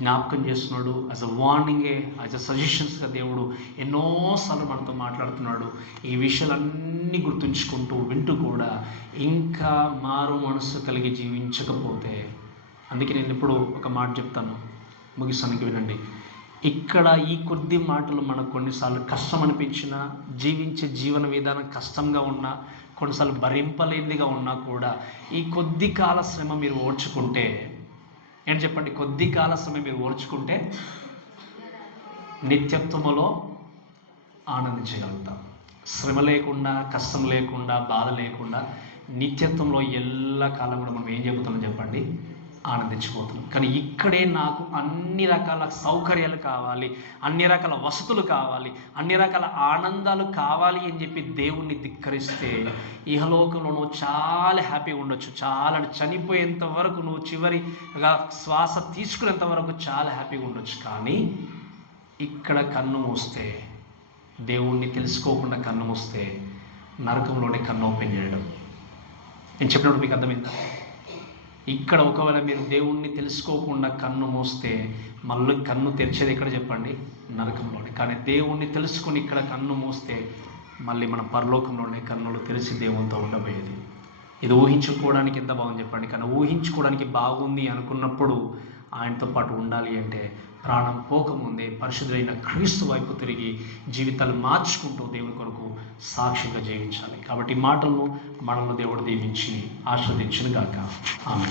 జ్ఞాపకం చేస్తున్నాడు. యాజ్ అ వార్నింగే, యాజ్ అ సజెషన్స్గా దేవుడు ఎన్నోసార్లు మనతో మాట్లాడుతున్నాడు. ఈ విషయాలన్నీ గుర్తుంచుకుంటూ వింటూ కూడా ఇంకా మారు మనస్సు కలిగి జీవించకపోతే, అందుకే నేను ఇప్పుడు ఒక మాట చెప్తాను, ముగిస్తానికి వినండి. ఇక్కడ ఈ కొద్ది మాటలు మనకు కొన్నిసార్లు కష్టం అనిపించినా, జీవించే జీవన విధానం కష్టంగా ఉన్నా, కొన్నిసార్లు భరింపలేనిదిగా ఉన్నా కూడా ఈ కొద్ది కాల శ్రమ మీరు ఓర్చుకుంటే, ఏంటి చెప్పండి, కొద్ది కాల శ్రమ మీరు ఓర్చుకుంటే నిత్యత్వములో ఆనందించగలుగుతాం. శ్రమ లేకుండా, కష్టం లేకుండా, బాధ లేకుండా నిత్యత్వంలో ఎల్లకాలం కూడా మనం ఏం చెబుతున్నాం చెప్పండి, ఆనందించిపోతున్నాం. కానీ ఇక్కడే నాకు అన్ని రకాల సౌకర్యాలు కావాలి, అన్ని రకాల వసతులు కావాలి, అన్ని రకాల ఆనందాలు కావాలి అని చెప్పి దేవుణ్ణి ధిక్కరిస్తే ఇహలోకంలో నువ్వు చాలా హ్యాపీగా ఉండొచ్చు. చాలా చనిపోయేంత వరకు, నువ్వు చివరిగా శ్వాస తీసుకునేంత వరకు చాలా హ్యాపీగా ఉండొచ్చు. కానీ ఇక్కడ కన్ను మూస్తే, దేవుణ్ణి తెలుసుకోకుండా కన్ను మూస్తే నరకంలోనే కన్ను ఓపెన్ చేయడం. నేను చెప్పినప్పుడు మీకు అర్థమైందా? ఇక్కడ ఒకవేళ మీరు దేవుణ్ణి తెలుసుకోకుండా కన్ను మూస్తే మళ్ళీ కన్ను తెరిచేది ఎక్కడ చెప్పండి, నరకంలోనే. కానీ దేవుణ్ణి తెలుసుకుని ఇక్కడ కన్ను మూస్తే మళ్ళీ మన పరలోకంలోనే కన్నులు తెరిచి దేవునితో ఉండబోయేది. ఇది ఊహించుకోవడానికి ఎంత బాగుంది చెప్పండి. కానీ ఊహించుకోవడానికి బాగుంది అనుకున్నప్పుడు ఆయనతో పాటు ఉండాలి అంటే ప్రాణం పోకముందే పరిశుద్ధులైన క్రీస్తు వైపు తిరిగి జీవితాలు మార్చుకుంటూ దేవుని కొరకు సాక్షిగా జీవించాలి. కాబట్టి ఈ మాటలను మనల్ని దేవుడు దీవించి ఆశీర్వదించును గాక. ఆమేన్.